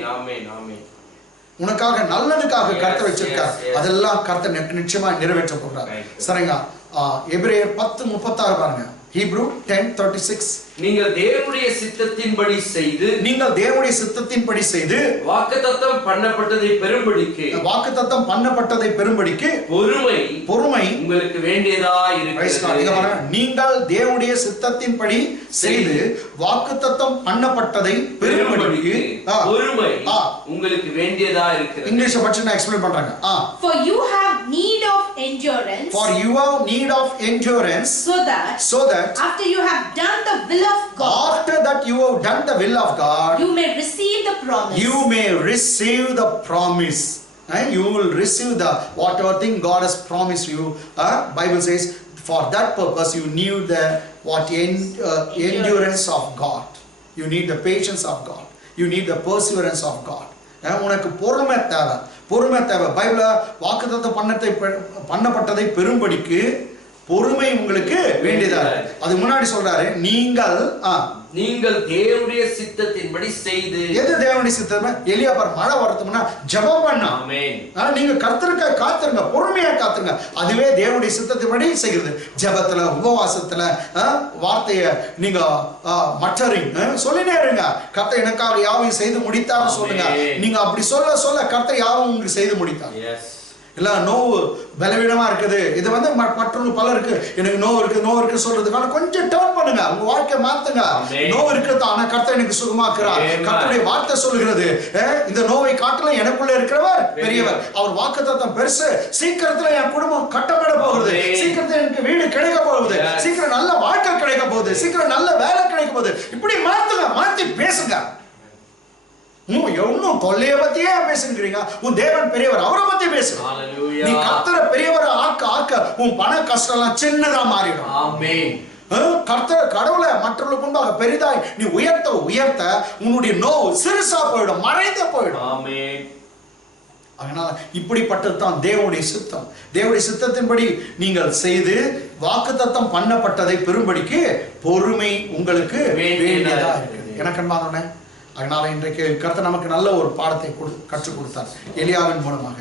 உனக்காக நல்லதுக்காக கர்த்தர் வச்சிருக்கார். அதெல்லாம் கர்த்தர் நிச்சயமா நிறைவேற்ற போகிறார். சரிங்க, எபிரேயர் 10:36 பாருங்க. Hebrew 10:36. நீங்கள் தேவனுடைய சித்தத்தின்படி செய்து வாக்குத்தத்தம் பண்ணப்பட்டதை பெரும்படிக்கு பொறுமை உங்களுக்கு வேண்டியதாய் இருக்கிறது. நீங்கள் தேவனுடைய சித்தத்தின்படி செய்து வாக்குத்தத்தம் பண்ணப்பட்டதை பெரும்படிக்கு பொறுமை உங்களுக்கு வேண்டியதாய் இருக்கிறது. இங்கிலீஷ் பற்றி நான் எக்ஸ்பிளைன் பண்றேன். For you have need of endurance, so that after you have done the will of God, you may receive the promise. You will receive the whatever thing God has promised you. Bible says for that purpose you need the endurance of God. You need the patience of God. You need the perseverance of God. உனக்கு பொறுமை தேவை. பைபிள்ல வாக்குத்தத்தம் பண்ணப்பட்டதை பெரும்படிக்கு பொறுமை உங்களுக்கு வேண்டியதா. அது முன்னாடி சொல்றாரு, நீங்கள் நீங்கள் தேவனுடைய சித்தத்தின்படி செய்து. எது தேவனுடைய சித்தம்? எலியா பார் மழை வரதும்னா ஜெபம் பண்ணா. ஆமென். நீங்க கர்த்தருக்காக காத்துருங்க, பொறுமையா காத்துங்க. அதுவே தேவனுடைய சித்தத்தின்படி செய்கிறது. ஜெபத்துல, உபவாசத்துல, வார்த்தைய நீங்க மற்றறிங்க சொல்லினே இருங்க. கர்த்தர் எனக்காக யாவையும் செய்து முடித்தார் சொல்லுங்க. நீங்க அப்படி சொல்ல சொல்ல கர்த்தர் யாவும் உங்களுக்கு செய்து முடித்தார். இல்ல நோவு பலவீனமா இருக்குது, இது வந்து மற்றொரு பலருக்கு எனக்கு நோவு இருக்கு சொல்றதுக்கான கொஞ்சம் டர்ன் பண்ணுங்க, உங்க வாழ்க்கை மாத்துங்க. நோவு இருக்கிறது, ஆனா கர்த்தர் எனக்கு சுகமாக்குறார். கர்த்தருடைய வார்த்தை சொல்லுகிறது, இந்த நோவை காட்டிலும் எனக்குள்ள இருக்கிறவர் பெரியவர். அவர் வாக்குத்தத்தம் பெருசு. சீக்கிரத்துல என் குடும்பம் கட்டப்பட போகுது, சீக்கிரத்துல எனக்கு வீடு கிடைக்க போகுது, சீக்கிரம் நல்ல வாழ்க்கை கிடைக்க போகுது, சீக்கிரம் நல்ல வேலை கிடைக்க போகுது. இப்படி மாத்துங்க, மாத்தி பேசுங்க. இன்னும் தொல்லைய பத்தியே பேசுகிறீங்க. உன் தேவன் பெரியவர், அவரை பத்தி பேசு. நீ கர்த்தரை பெரியவரை ஆக்க ஆக்க உன் பண கஷ்டம் எல்லாம் சின்னதா மாறிடும். ஆமென். கர்த்தர் கடவுளை மற்றவர்களுக்கு முன்பாக பெரிதாய் நீ உயர்த்த உயர்த்த உன்னுடைய நோவு சிறுசா போயிடும், மறைந்து போயிடும். ஆமென். அதனால இப்படிப்பட்டது தான் தேவனுடைய சித்தம். தேவனுடைய சித்தத்தின்படி நீங்கள் செய்து வாக்குத்தத்தம் பண்ணப்பட்டதை பெறும்படிக்கு பொறுமை உங்களுக்கு வேண்டியதா இருக்குது. எனக்கு அன்பானவனே, அதனால இன்றைக்கு கர்த்தர் நமக்கு நல்ல ஒரு பாடத்தை கற்றுக் கொடுத்தார் எலியாவின் மூலமாக.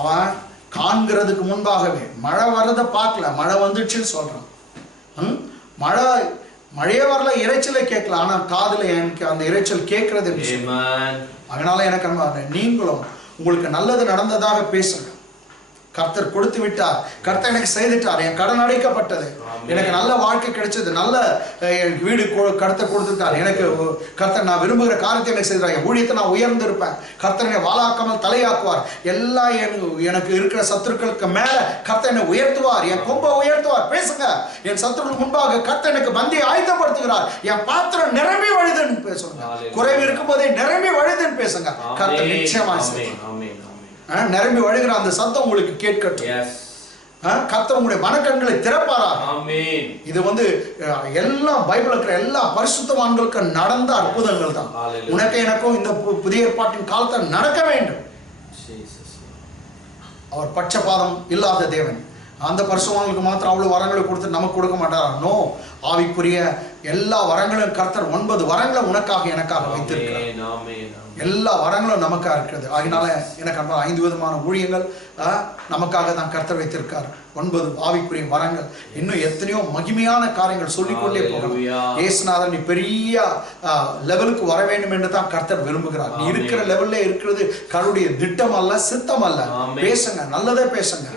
அவன் காண்கிறதுக்கு முன்பாகவே மழை வரத பார்க்கல, மழை வந்துச்சுன்னு சொல்றான். மழையே வரல, இறைச்சலை கேட்கல, ஆனா காதுல எனக்கு அந்த இறைச்சல் கேட்கறது. அதனால எனக்கு நீங்களும் உங்களுக்கு நல்லது நடந்ததாக பேசுங்க. கர்த்தர் கொடுத்து விட்டார், கர்த்தர் எனக்கு செய்துட்டார், என் கடன் அடைக்கப்பட்டது, எனக்கு நல்ல வாழ்க்கை கிடைச்சது, நல்ல வீடு கர்த்தர் கொடுத்துட்டார், எனக்கு கர்த்தர் நான் விரும்புகிற காரியத்தை எனக்கு செய்தார், என் ஊழியத்தை நான் உயர்ந்திருப்பேன், கர்த்தர் என்னை வாழாக்காமல் தலையாக்குவார், எல்லாம் எனக்கு இருக்கிற சத்துருக்களுக்கு மேல கர்த்தர் என்னை உயர்த்துவார், என் கொம்பை உயர்த்துவார். பேசுங்க. என் சத்துருக்கள் முன்பாக கர்த்தர் எனக்கு பந்தியை ஆயத்தப்படுத்துகிறார், என் பாத்திரம் நிரம்பி வழிதுன்னு பேசுங்க. குறைவு இருக்கும் போதே நிரம்பி வழிதுன்னு பேசுங்க. கர்த்தர் நிச்சயமா செய்வார். நிரம்பி வழிகிற அந்த சத்தம் உங்களுக்கு கேட்கட்டும். கர்த்தர் உங்களுடைய மனக்கண்களை திறப்பாரா. இது வந்து எல்லாம் பைபிள் இருக்கிற எல்லா பரிசுத்தவான்களுக்கு நடந்த அற்புதங்கள் தான். உனக்கு எனக்கும் இந்த புதிய ஏற்பாட்டின் காலத்தில் நடக்க வேண்டும். அவர் பட்சபாதம் இல்லாத தேவன். அந்த பரிசுத்தவான்களுக்கு மாத்திரம் அவ்வளவு வரங்களை கொடுத்து நமக்கு கொடுக்க மாட்டாரா? நோ. ஆவிக்குரிய எல்லா வரங்களும் கர்த்தர் 9 வரங்களை உனக்காக எனக்காக வைத்திருக்கிறார். எல்லா வரங்களும் நமக்காக இருக்கிறது. அதனால எனக்கு 5 விதமான ஊழியங்கள் நமக்காக தான் கர்த்தர் வைத்திருக்கார். 9 ஆவிக்குரிய வரங்கள். இன்னும் எத்தனையோ மகிமையான காரியங்கள் சொல்லிக்கொண்டே போகலாம். இயேசுநாதர் நீ பெரிய லெவலுக்கு வர வேண்டும் என்று தான் கர்த்தர் விரும்புகிறார். நீ இருக்கிற லெவல்ல இருக்கிறது கர்த்தருடைய திட்டம் அல்ல, சித்தம் அல்ல. பேசுங்க, நல்லதே பேசுங்க.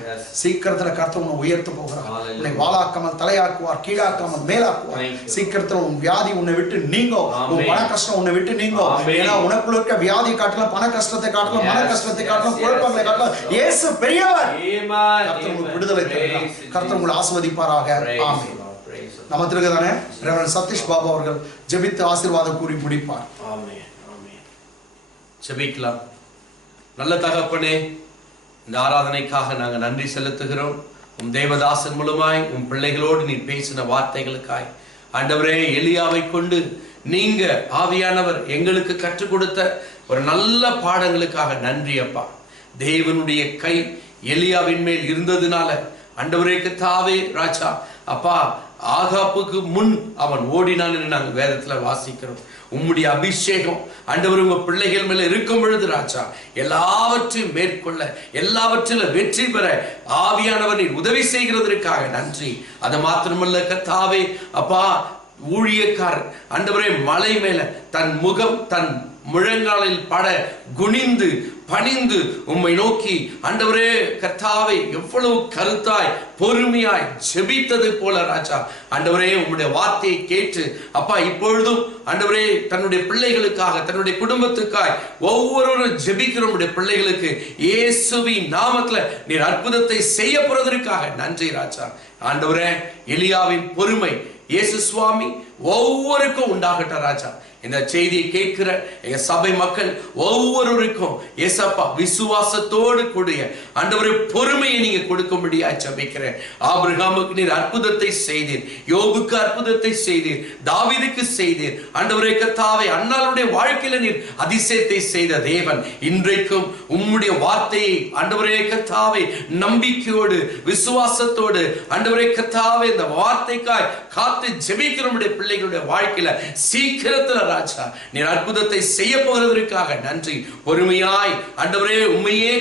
சீக்கிரத்துல கர்த்தர் உன்னை உயர்த்த போகிறார். உன்னை வாழாக்காமல் தலையாக்குவார், கீழாக்காமல் மேலாக்குவார். சீக்கிரத்துல உன் வியாதி உன்னை விட்டு நீங்கும், உன் பண கஷ்டம் உன்னை விட்டு நீங்கும். ஏன்னா உனக்குள்ள இருக்க வியாதி காட்டலாம், பண கஷ்டத்தை காட்டலாம், மன கஷ்டத்தை காட்டலாம், குழப்பங்களை காட்டலாம். இயேசு பெரியவர். கர்த்தர் உங்களுக்கு விடுதலை தருகிறார். கர்த்தர் உங்களை ஆசீர்வதிப்பாராக. ஆமென். நம்ம திருக்கதானே ரெவரண்ட் சதீஷ் பாபு அவர்கள் ஜெபித்து ஆசீர்வாதம் கூறி முடிப்பார். ஆமென். ஆமென். ஜெபிக்கலாம். நல்ல தகப்பனே, இந்த ஆராதனைக்காக நாங்கள் நன்றி செலுத்துகிறோம். உம் தேவதாசன் மூலமாய் உம் பிள்ளைகளோடு நீ பேசின வார்த்தைகளுக்காய் ஆண்டவரே, எலியாவை கொண்டு நீங்க ஆவியானவர் எங்களுக்கு கற்றுக் கொடுத்த ஒரு நல்ல பாடங்களுக்காக நன்றி அப்பா. தேவனுடைய கை எலியாவின் மேல் இருந்ததுனால ஆண்டவரே கர்த்தாவே ராஜா அப்பா, ஆகாப்புக்கு முன் அவன் ஓடினான் என்று நாங்கள் வேதத்துல வாசிக்கிறோம். உம்முடைய அபிஷேகம் ஆண்டவர் உங்க பிள்ளைகள் மேல இருக்கும் பொழுது ராஜா எல்லாவற்றையும் மேற்கொள்ள, எல்லாவற்றிலும் வெற்றி பெற ஆவியானவர் நீர் உதவி செய்கிறதற்காக நன்றி. அது மாத்திரமல்ல கர்த்தாவே அப்பா, ஊழியக்காரர் ஆண்டவரே மலை மேல தன் முகம் தன் முழங்காலில் பட குனிந்து பணிந்து உம்மை நோக்கி ஆண்டவரே கர்த்தாவே எவ்வளவு கருத்தாய் பொறுமையாய் ஜெபித்தது போல ராஜா ஆண்டவரே உம்முடைய வார்த்தையை கேட்டு அப்பா இப்பொழுதும் ஆண்டவரே தன்னுடைய பிள்ளைகளுக்காக தன்னுடைய குடும்பத்துக்காய் ஒவ்வொருவரும் ஜெபிக்கிற உம்முடைய பிள்ளைகளுக்கு இயேசுவின் நாமத்துல நீர் அற்புதத்தை செய்ய போறதற்காக நன்றி ராஜா. ஆண்டவரே எலியாவின் பொறுமை இயேசு சுவாமி ஒவ்வொருக்கும் உண்டாகட்டும் ராஜா. இந்த செய்தியை கேட்கிற எங்க சபை மக்கள் ஒவ்வொருவருக்கும் ஏசப்பா விசுவாசத்தோடு கூடிய ஆண்டவரே பொறுமையை நீங்க கொடுக்கும்படியா ஜெபிக்கிறேன். ஆபிரகாமுக்கு நீர் அற்புதத்தை செய்தீர், யோபுக்கு அற்புதத்தை செய்தீர், தாவீதுக்கு செய்தீர். ஆண்டவரே கர்த்தாவே, அன்னாளுடைய வாழ்க்கையில நீர் அதிசயத்தை செய்த தேவன், இன்றைக்கும் உம்முடைய வார்த்தையை ஆண்டவரே கர்த்தாவே நம்பிக்கையோடு விசுவாசத்தோடு ஆண்டவரே கர்த்தாவே இந்த வார்த்தைக்காய் காத்து ஜெபிக்கிற நம்முடைய பிள்ளைகளுடைய வாழ்க்கையில சீக்கிரத்துல ராஜா நீர் அற்புதத்தை செய்ய போகிறதற்காக நன்றி. பொறுமையாய் ஆண்டவரே உம்மையே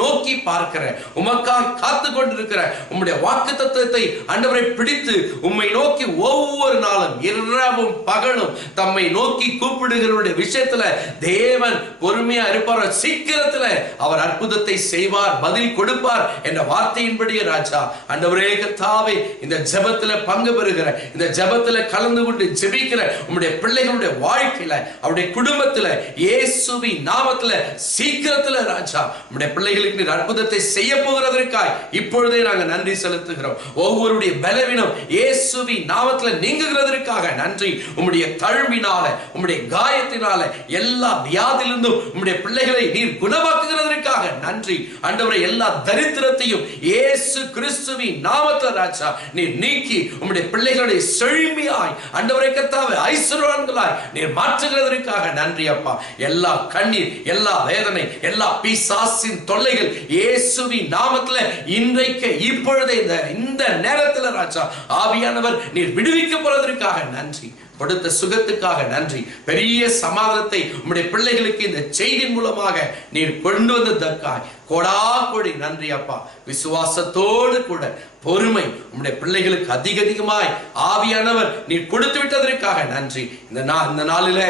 நோக்கி பார்க்கிற, உமக்காக காத்து கொண்டிருக்கிற உம்முடைய வாக்குத்தத்தத்தை ஆண்டவரை பிடித்து உம்மை நோக்கி ஒவ்வொரு நாளும் இரவும் பகலும் தம்மை நோக்கி கூப்பிடுகிறவருடைய விஷயத்துல தேவன் பொறுமையா இருப்பார். சீக்கிரத்துல அவர் அற்புதத்தை செய்வார், பதில் கொடுப்பார் என்ற வார்த்தையின்படியே ராஜா ஆண்டவரே கர்த்தாவே இந்த ஜெபத்துல பங்கு பெறுகிற, இந்த ஜெபத்துல கலந்து கொண்டு ஜெபிக்கிற உம்முடைய பிள்ளைகளுடைய வாழ்க்கையில, அவருடைய குடும்பத்துல இயேசுவின் நாமத்துல சீக்கிரத்துல ராஜா உம்முடைய பிள்ளைகளுக்கு நீர் அற்புதத்தை செய்ய போகிறதற்காய் இப்பொழுதே நாங்கள் நன்றி செலுத்துகிறோம். ஒவ்வொருடைய பலவீனம் இயேசுவின் நாமத்துல நீங்குகிறதற்காக நன்றி. உம்முடைய தழும்பினால, உம்முடைய காயத்தினால எல்லா வியாதியிலிருந்தும் உம்முடைய பிள்ளைகளை நீர் குணமாக்குகிறதற்காக நன்றி. ஆண்டவரே, எல்லா தரித்திரத்தையும் இயேசு கிறிஸ்துவின் நாமத்துல ராஜா நீர் நீக்கி உம்முடைய பிள்ளைகளுடைய செழுமையாய் ஆண்டவரே கர்த்தாவே ஐஸ்வர்யவான்களாய் நீர் மாற்றுகிறதற்காக நன்றி அப்பா. எல்லா கண்ணீர், எல்லா வேதனை, எல்லா பிசாசின் தொல்லைகள் இயேசுவின் நாமத்துல இன்றைக்கு இப்பொழுதே இந்த நேரத்துல ராஜா ஆவியானவர் நீர் விடுவிக்க போறதற்காக நன்றி. கொடுத்த சுகத்துக்காக நன்றி. பெரிய சமாதானத்தை உம்முடைய பிள்ளைகளுக்கு இந்த செய்தியின் மூலமாக நீர் கொண்டு வந்ததற்காக கோடா கோடி நன்றி அப்பா. விசுவாசத்தோடு கூட பொறுமை உம்முடைய பிள்ளைகளுக்கு அதிகமாய் ஆவியானவர் நீர் கொடுத்து விட்டதற்காக நன்றி. இந்த நாளில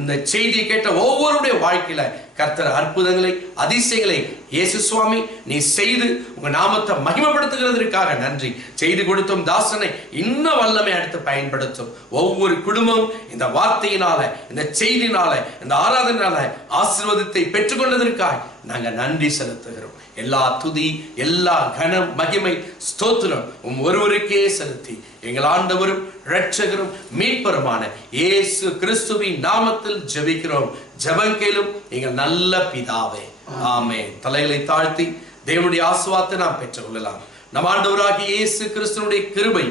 இந்த செய்தியை கேட்ட ஒவ்வொருடைய வாழ்க்கையில கர்த்தர் அற்புதங்களை அதிசயங்களை இயேசு சுவாமி நீ செய்து உங்க நாமத்தை மகிமைப்படுத்துகிறதற்காக நன்றி. செய்து கொடுத்தும் தாசனை இன்னும் வல்லமை அடுத்து பயன்படுத்தும். ஒவ்வொரு குடும்பம் இந்த வார்த்தையினால, இந்த செய்தினால, இந்த ஆராதனால ஆசீர்வாதத்தை பெற்றுக்கொண்டதற்காக நாங்க நன்றி செலுத்துகிறோம். எல்லா துதி, எல்லா கனம், மகிமை, ஸ்தோத்திரம் ஒருவருக்கே செலுத்தி எங்கள் ஆண்டவரும் இரட்சகரும் மீட்பருமான இயேசு கிறிஸ்துவின் நாமத்தில் ஜெபிக்கிறோம். ஜெபங்கேளும் எங்கள் நல்ல பிதாவே, ஆமென். தலைகளை தாழ்த்தி தேவனுடைய ஆசீர்வாதத்தை நாம் பெற்றுக் கொள்ளலாம். நம் ஆண்டவராகிய இயேசு கிறிஸ்துவினுடைய கிருபை,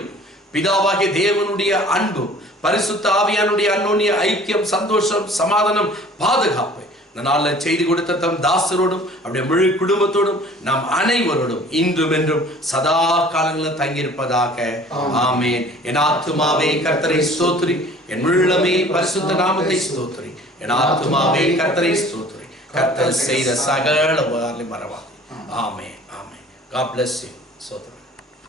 பிதாவாகிய தேவனுடைய அன்பு, பரிசுத்த ஆவியானுடைய அன்யோன்ய ஐக்கியம், சந்தோஷம், சமாதானம், பாதுகாப்பு இந்த நாளில் செய்தி கொடுத்த தம் தாசரோடும் அவருடைய முழு குடும்பத்தோடும் நாம் அனைவரோடும் இன்றும் என்றும் சதா காலங்களில் தங்கியிருப்பதாக. ஆமென். என் ஆத்துமாவே கர்த்தரை ஸ்தோத்திரி, என் உள்ளமே பரிசுத்த நாமத்தை ஸ்தோத்திரி. என் ஆத்துமாவே கர்த்தரை ஸ்தோத்திரி, கர்த்தர் செய்த சகல உபகாரங்களை மறவாதே. ஆமென். ஆமென். God bless you. ஸ்தோத்திரம்.